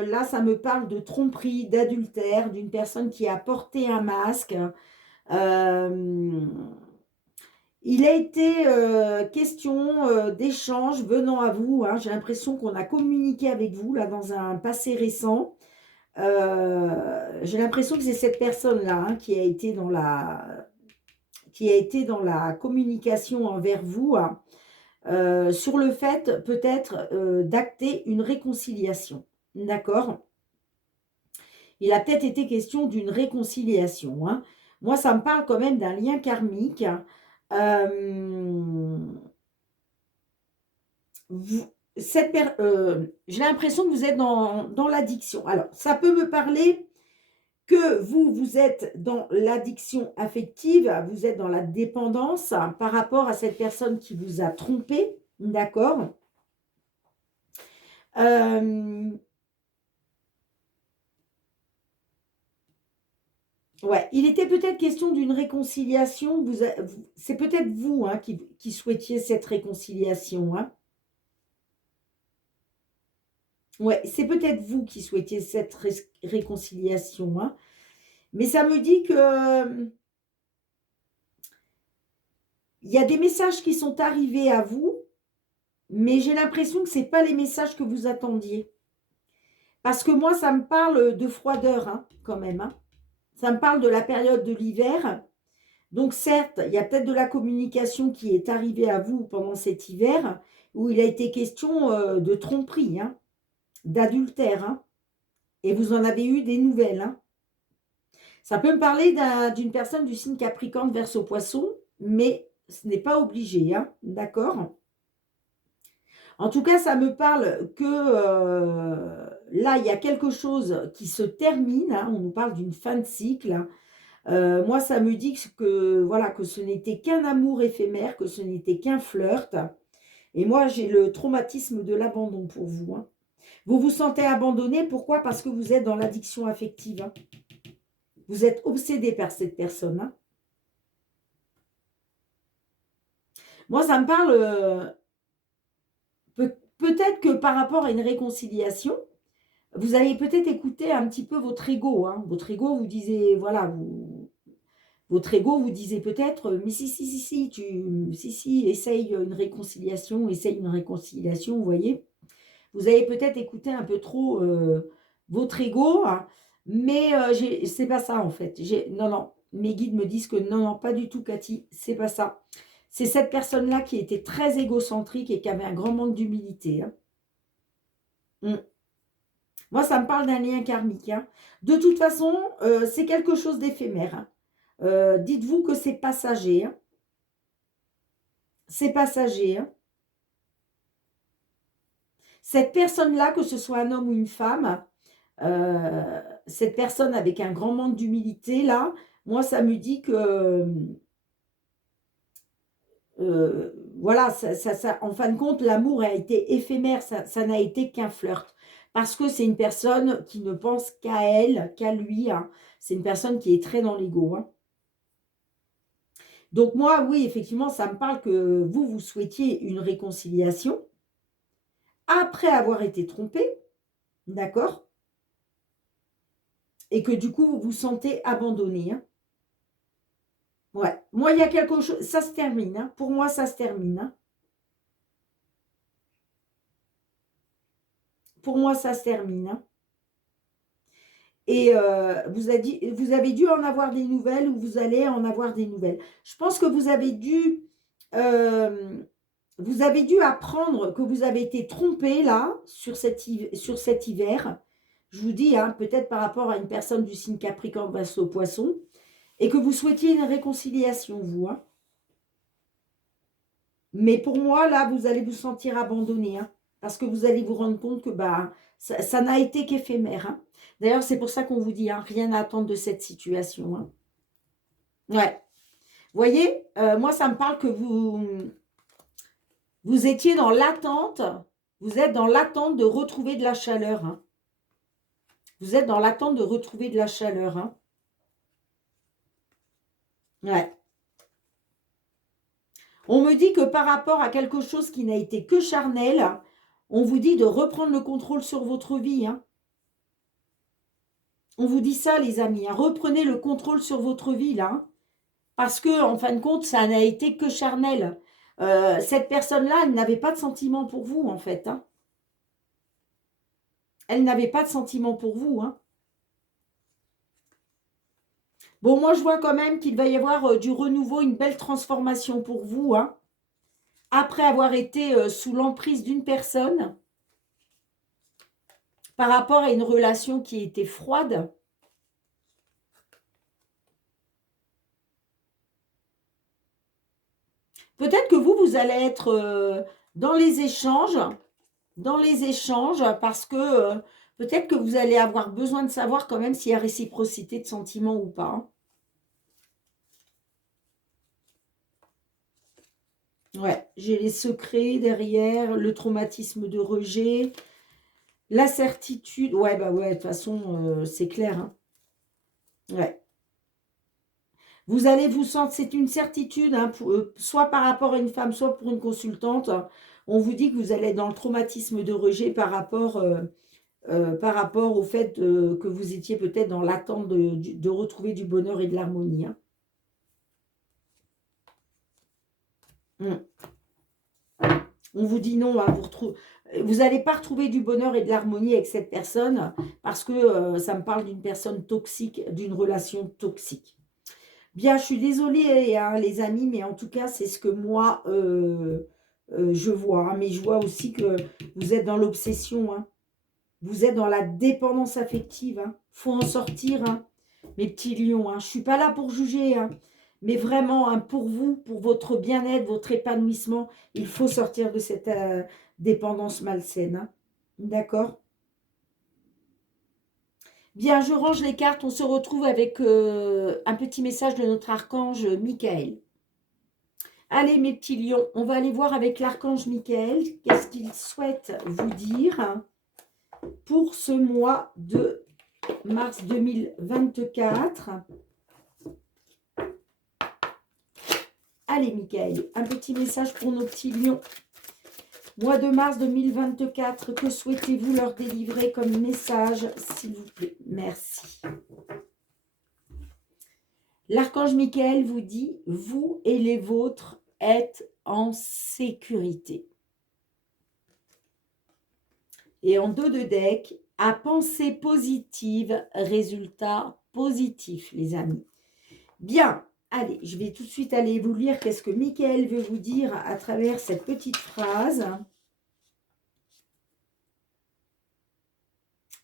là, ça me parle de tromperie, d'adultère, d'une personne qui a porté un masque. Il a été question d'échanges venant à vous. Hein. J'ai l'impression qu'on a communiqué avec vous, là, dans un passé récent. J'ai l'impression que c'est cette personne-là hein, qui a été dans la communication envers vous. Hein. Sur le fait peut-être d'acter une réconciliation. D'accord? Il a peut-être été question d'une réconciliation. Hein. Moi, ça me parle quand même d'un lien karmique. J'ai l'impression que vous êtes dans l'addiction. Alors, ça peut me parler que vous êtes dans l'addiction affective, vous êtes dans la dépendance par rapport à cette personne qui vous a trompé, d'accord? Ouais, il était peut-être question d'une réconciliation. C'est peut-être vous hein, qui souhaitiez cette réconciliation. Hein. Ouais, c'est peut-être vous qui souhaitiez cette réconciliation. Hein. Mais ça me dit que il y a des messages qui sont arrivés à vous, mais j'ai l'impression que ce n'est pas les messages que vous attendiez. Parce que moi, ça me parle de froideur hein, quand même. Hein. Ça me parle de la période de l'hiver. Donc certes, il y a peut-être de la communication qui est arrivée à vous pendant cet hiver, où il a été question de tromperie, hein, d'adultère. Hein, et vous en avez eu des nouvelles. Hein. Ça peut me parler d'une personne du signe Capricorne, Verseau, Poisson, mais ce n'est pas obligé. Hein, d'accord? En tout cas, ça me parle que là, il y a quelque chose qui se termine. Hein, on nous parle d'une fin de cycle. Hein. Moi, ça me dit voilà, que ce n'était qu'un amour éphémère, que ce n'était qu'un flirt. Et moi, j'ai le traumatisme de l'abandon pour vous. Hein. Vous vous sentez abandonné, pourquoi? Parce que vous êtes dans l'addiction affective. Hein. Vous êtes obsédé par cette personne. Hein. Moi, ça me parle peut-être que par rapport à une réconciliation, vous allez peut-être écouter un petit peu votre ego. Hein. Votre ego vous disait, voilà, votre ego vous disait peut-être, mais si, essaye une réconciliation, vous voyez. Vous avez peut-être écouté un peu trop votre ego, hein, mais c'est pas ça en fait. Non, non, mes guides me disent que non, non, pas du tout, Cathy, c'est pas ça. C'est cette personne-là qui était très égocentrique et qui avait un grand manque d'humilité. Hein. Moi, ça me parle d'un lien karmique. Hein. De toute façon, c'est quelque chose d'éphémère. Hein. Dites-vous que c'est passager. Hein. C'est passager. Hein. Cette personne-là, que ce soit un homme ou une femme, cette personne avec un grand manque d'humilité, là, moi, ça me dit que, voilà, en fin de compte, l'amour a été éphémère, ça n'a été qu'un flirt. Parce que c'est une personne qui ne pense qu'à elle, qu'à lui. Hein. C'est une personne qui est très dans l'ego. Hein. Donc moi, oui, effectivement, ça me parle que vous souhaitiez une réconciliation après avoir été trompé, d'accord? Et que du coup, vous vous sentez abandonné. Hein. Ouais. Moi, il y a quelque chose, ça se termine. Hein. Pour moi, ça se termine. Hein. Pour moi, ça se termine. Hein. Et vous avez dû en avoir des nouvelles ou vous allez en avoir des nouvelles. Je pense que vous avez dû apprendre que vous avez été trompé là, sur cet hiver. Je vous dis, hein, peut-être par rapport à une personne du signe Capricorne, Verseau, Poisson, et que vous souhaitiez une réconciliation, vous. Hein. Mais pour moi, là, vous allez vous sentir abandonné, hein, parce que vous allez vous rendre compte que bah, ça n'a été qu'éphémère. Hein. D'ailleurs, c'est pour ça qu'on vous dit, hein, rien à attendre de cette situation. Hein. Ouais. Vous voyez, moi, ça me parle que vous étiez dans l'attente, vous êtes dans l'attente de retrouver de la chaleur. Hein. Vous êtes dans l'attente de retrouver de la chaleur. Hein. Ouais. On me dit que par rapport à quelque chose qui n'a été que charnel, on vous dit de reprendre le contrôle sur votre vie. Hein. On vous dit ça, les amis. Hein. Reprenez le contrôle sur votre vie, là. Hein. Parce que, en fin de compte, ça n'a été que charnel. Cette personne-là, elle n'avait pas de sentiment pour vous, en fait. Hein. Elle n'avait pas de sentiment pour vous. Hein. Bon, moi, je vois quand même qu'il va y avoir du renouveau, une belle transformation pour vous. Hein. Après avoir été sous l'emprise d'une personne, par rapport à une relation qui était froide. Peut-être que vous allez être dans les échanges, parce que peut-être que vous allez avoir besoin de savoir quand même s'il y a réciprocité de sentiments ou pas. Hein. Ouais, j'ai les secrets derrière, le traumatisme de rejet, la certitude. Ouais, bah ouais, de toute façon, c'est clair. Hein. Ouais. Vous allez vous sentir, c'est une certitude, hein, soit par rapport à une femme, soit pour une consultante. On vous dit que vous allez être dans le traumatisme de rejet par rapport au fait que vous étiez peut-être dans l'attente de retrouver du bonheur et de l'harmonie. Hein. On vous dit non, hein, vous n'allez pas retrouver du bonheur et de l'harmonie avec cette personne parce que ça me parle d'une personne toxique, d'une relation toxique. Bien, je suis désolée, hein, les amis, mais en tout cas, c'est ce que moi, je vois. Hein, mais je vois aussi que vous êtes dans l'obsession. Hein. Vous êtes dans la dépendance affective. Hein. Faut en sortir, hein, mes petits lions. Hein. Je ne suis pas là pour juger. Hein, mais vraiment, hein, pour vous, pour votre bien-être, votre épanouissement, il faut sortir de cette dépendance malsaine. Hein. D'accord? Bien, je range les cartes. On se retrouve avec un petit message de notre archange Michael. Allez, mes petits lions, on va aller voir avec l'archange Michael. Qu'est-ce qu'il souhaite vous dire pour ce mois de mars 2024. Allez, Michael, un petit message pour nos petits lions. Mois de mars 2024, que souhaitez-vous leur délivrer comme message, s'il vous plaît? Merci. L'archange Michael vous dit, vous et les vôtres êtes en sécurité. Et en dos de deck, à pensée positive, résultat positif, les amis. Bien, allez, je vais tout de suite aller vous lire qu'est-ce que Michael veut vous dire à travers cette petite phrase.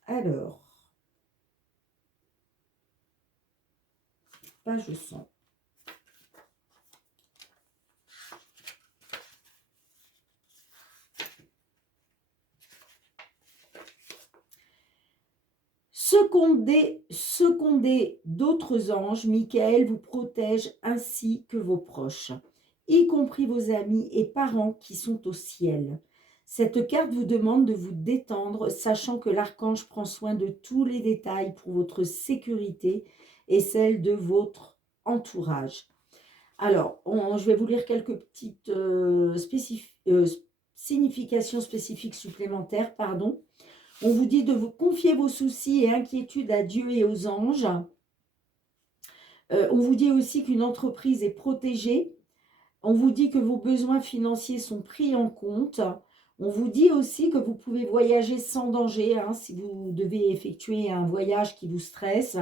Alors, page 100. Secondez d'autres anges, Michael vous protège ainsi que vos proches, y compris vos amis et parents qui sont au ciel. Cette carte vous demande de vous détendre, sachant que l'archange prend soin de tous les détails pour votre sécurité et celle de votre entourage. Alors, je vais vous lire quelques petites significations spécifiques supplémentaires, pardon. On vous dit de vous confier vos soucis et inquiétudes à Dieu et aux anges. On vous dit aussi qu'une entreprise est protégée. On vous dit que vos besoins financiers sont pris en compte. On vous dit aussi que vous pouvez voyager sans danger hein, si vous devez effectuer un voyage qui vous stresse.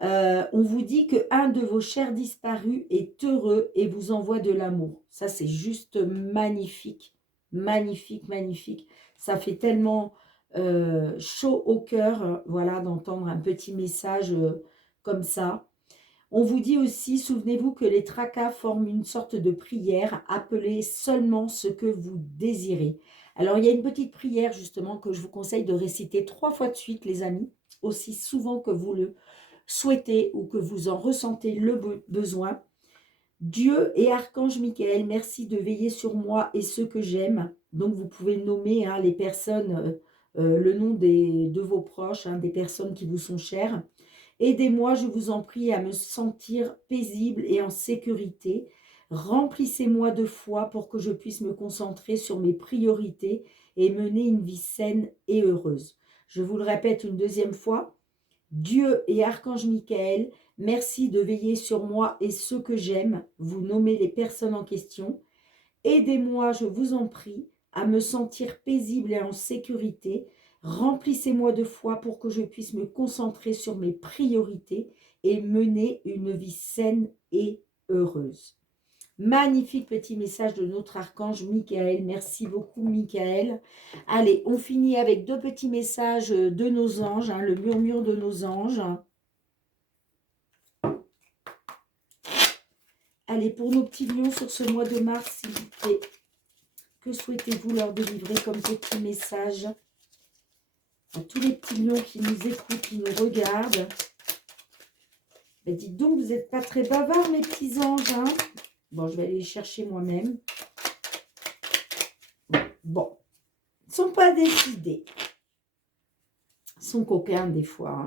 On vous dit qu'un de vos chers disparus est heureux et vous envoie de l'amour. Ça, c'est juste magnifique. Magnifique, magnifique. Ça fait tellement chaud au cœur, voilà, d'entendre un petit message comme ça. On vous dit aussi, souvenez-vous que les tracas forment une sorte de prière, appelez seulement ce que vous désirez. Alors, il y a une petite prière justement que je vous conseille de réciter 3 fois de suite, les amis, aussi souvent que vous le souhaitez ou que vous en ressentez le besoin. Dieu et Archange Michael, merci de veiller sur moi et ceux que j'aime. Donc, vous pouvez nommer hein, les personnes, le nom de vos proches, hein, des personnes qui vous sont chères. Aidez-moi, je vous en prie, à me sentir paisible et en sécurité. Remplissez-moi de foi pour que je puisse me concentrer sur mes priorités et mener une vie saine et heureuse. Je vous le répète une deuxième fois. Dieu et Archange Michael, merci de veiller sur moi et ceux que j'aime. Vous nommez les personnes en question. Aidez-moi, je vous en prie, à me sentir paisible et en sécurité. Remplissez-moi de foi pour que je puisse me concentrer sur mes priorités et mener une vie saine et heureuse. Magnifique petit message de notre archange Michael. Merci beaucoup Michael. Allez, on finit avec 2 petits messages de nos anges, le murmure de nos anges. Allez, pour nos petits lions sur ce mois de mars, s'il vous plaît, que souhaitez-vous leur délivrer comme petit message à tous les petits lions qui nous écoutent, qui nous regardent? Ben, dites donc, vous n'êtes pas très bavards, mes petits anges. Bon, je vais aller les chercher moi-même. Bon, ils ne sont pas décidés. Ils sont coquins des fois.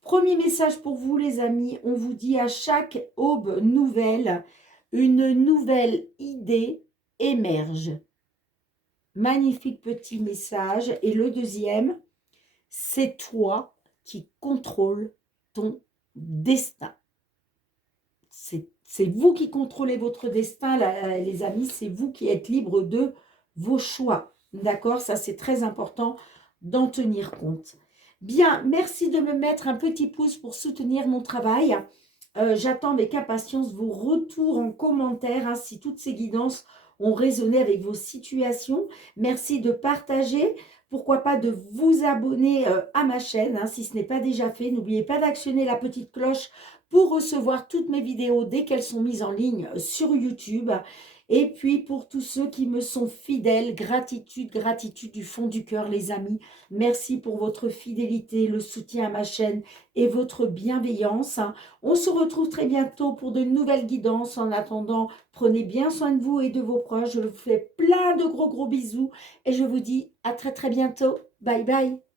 Premier message pour vous, les amis. On vous dit à chaque aube nouvelle, une nouvelle idée émerge. Magnifique petit message. Et le deuxième, c'est toi qui contrôle ton destin. C'est vous qui contrôlez votre destin, les amis. C'est vous qui êtes libre de vos choix. D'accord? Ça, c'est très important d'en tenir compte. Bien, merci de me mettre un petit pouce pour soutenir mon travail. J'attends avec impatience vos retours en commentaire, si toutes ces guidances ont résonné avec vos situations. Merci de partager. Pourquoi pas de vous abonner à ma chaîne, si ce n'est pas déjà fait. N'oubliez pas d'actionner la petite cloche pour recevoir toutes mes vidéos dès qu'elles sont mises en ligne sur YouTube. Et puis, pour tous ceux qui me sont fidèles, gratitude, gratitude du fond du cœur, les amis. Merci pour votre fidélité, le soutien à ma chaîne et votre bienveillance. On se retrouve très bientôt pour de nouvelles guidances. En attendant, prenez bien soin de vous et de vos proches. Je vous fais plein de gros bisous et je vous dis à très bientôt. Bye bye.